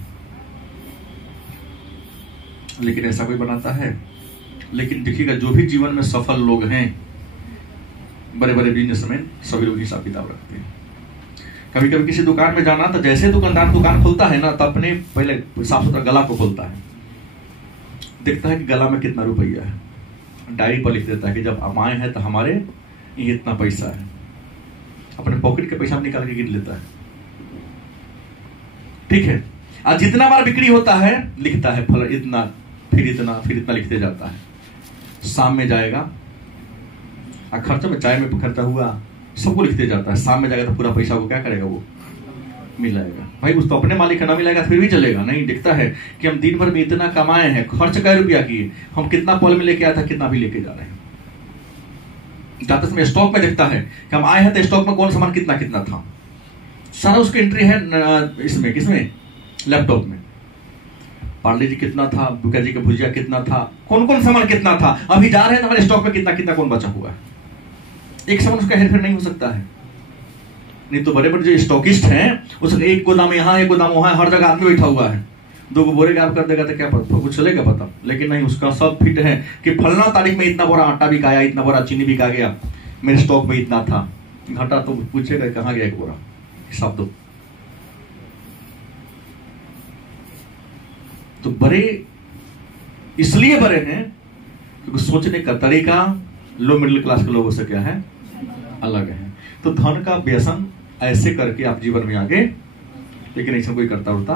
लेकिन ऐसा कोई बनाता है? लेकिन देखिएगा, जो भी जीवन में सफल लोग हैं, बड़े बड़े बिजनेसमैन, सभी लोग हिसाब किताब रखते हैं। कभी कभी किसी दुकान में जाना, तो जैसे दुकानदार दुकान खोलता है ना, तो अपने पहले साफ सुथरा गला को खोलता है, देखता है कि गला में कितना रुपया है, डायरी पर लिख देता है कि जब हम आए हैं तो हमारे ये इतना पैसा है, अपने पॉकेट के पैसा निकाल के गिन लेता है। ठीक है, आज जितना बार बिक्री होता है लिखता है, फल इतना, फिर इतना लिखते जाता है। शाम में जाएगा, खर्चा में, चाय में खर्चा हुआ, सबको लिखते जाता है। शाम में जाएगा तो पूरा पैसा को क्या करेगा, वो मिलाएगा। भाई उस तो अपने मालिक का ना मिलाएगा फिर भी चलेगा नहीं, दिखता है कि हम दिन भर में इतना कमाए हैं, खर्च कै रुपया किए, हम कितना पल में लेके आया था, कितना भी लेके जा रहे हैं। जाते समय स्टॉक में देखता है कि हम आए हैं तो स्टॉक में कौन सामान कितना कितना था, सारा उसकी एंट्री है इसमें, किसमें, लैपटॉप में। पार्ले जी कितना था, बुका जी का भुजिया कितना था, कौन कौन सामान कितना था, अभी जा रहे हैं तो हमारे स्टॉक में कितना कितना कौन बचा हुआ है। एक सामान उसका हेरफेर नहीं हो सकता है। नहीं तो बड़े बड़े जो स्टॉकिस्ट हैं, उसका एक गोदाम यहाँ, एक गोदाम वहां, हर जगह आदमी बैठा हुआ है, 2 बोरे गायब कर देगा तो क्या पता, कुछ चलेगा पता। लेकिन नहीं, उसका सब फिट है कि फलना तारीख में इतना बोरा आटा बिकाया, इतना बोरा चीनी बिका गया, मेरे स्टॉक में इतना था, घटा तो पूछेगा कहाँ गया एक बोरा, हिसाब दो। तो बड़े इसलिए बड़े हैं क्योंकि सोचने का तरीका लो मिडिल क्लास के लोगों से क्या है, अलग है। तो धन का व्यसन ऐसे करके आप जीवन में आगे, लेकिन ऐसा कोई करता उड़ता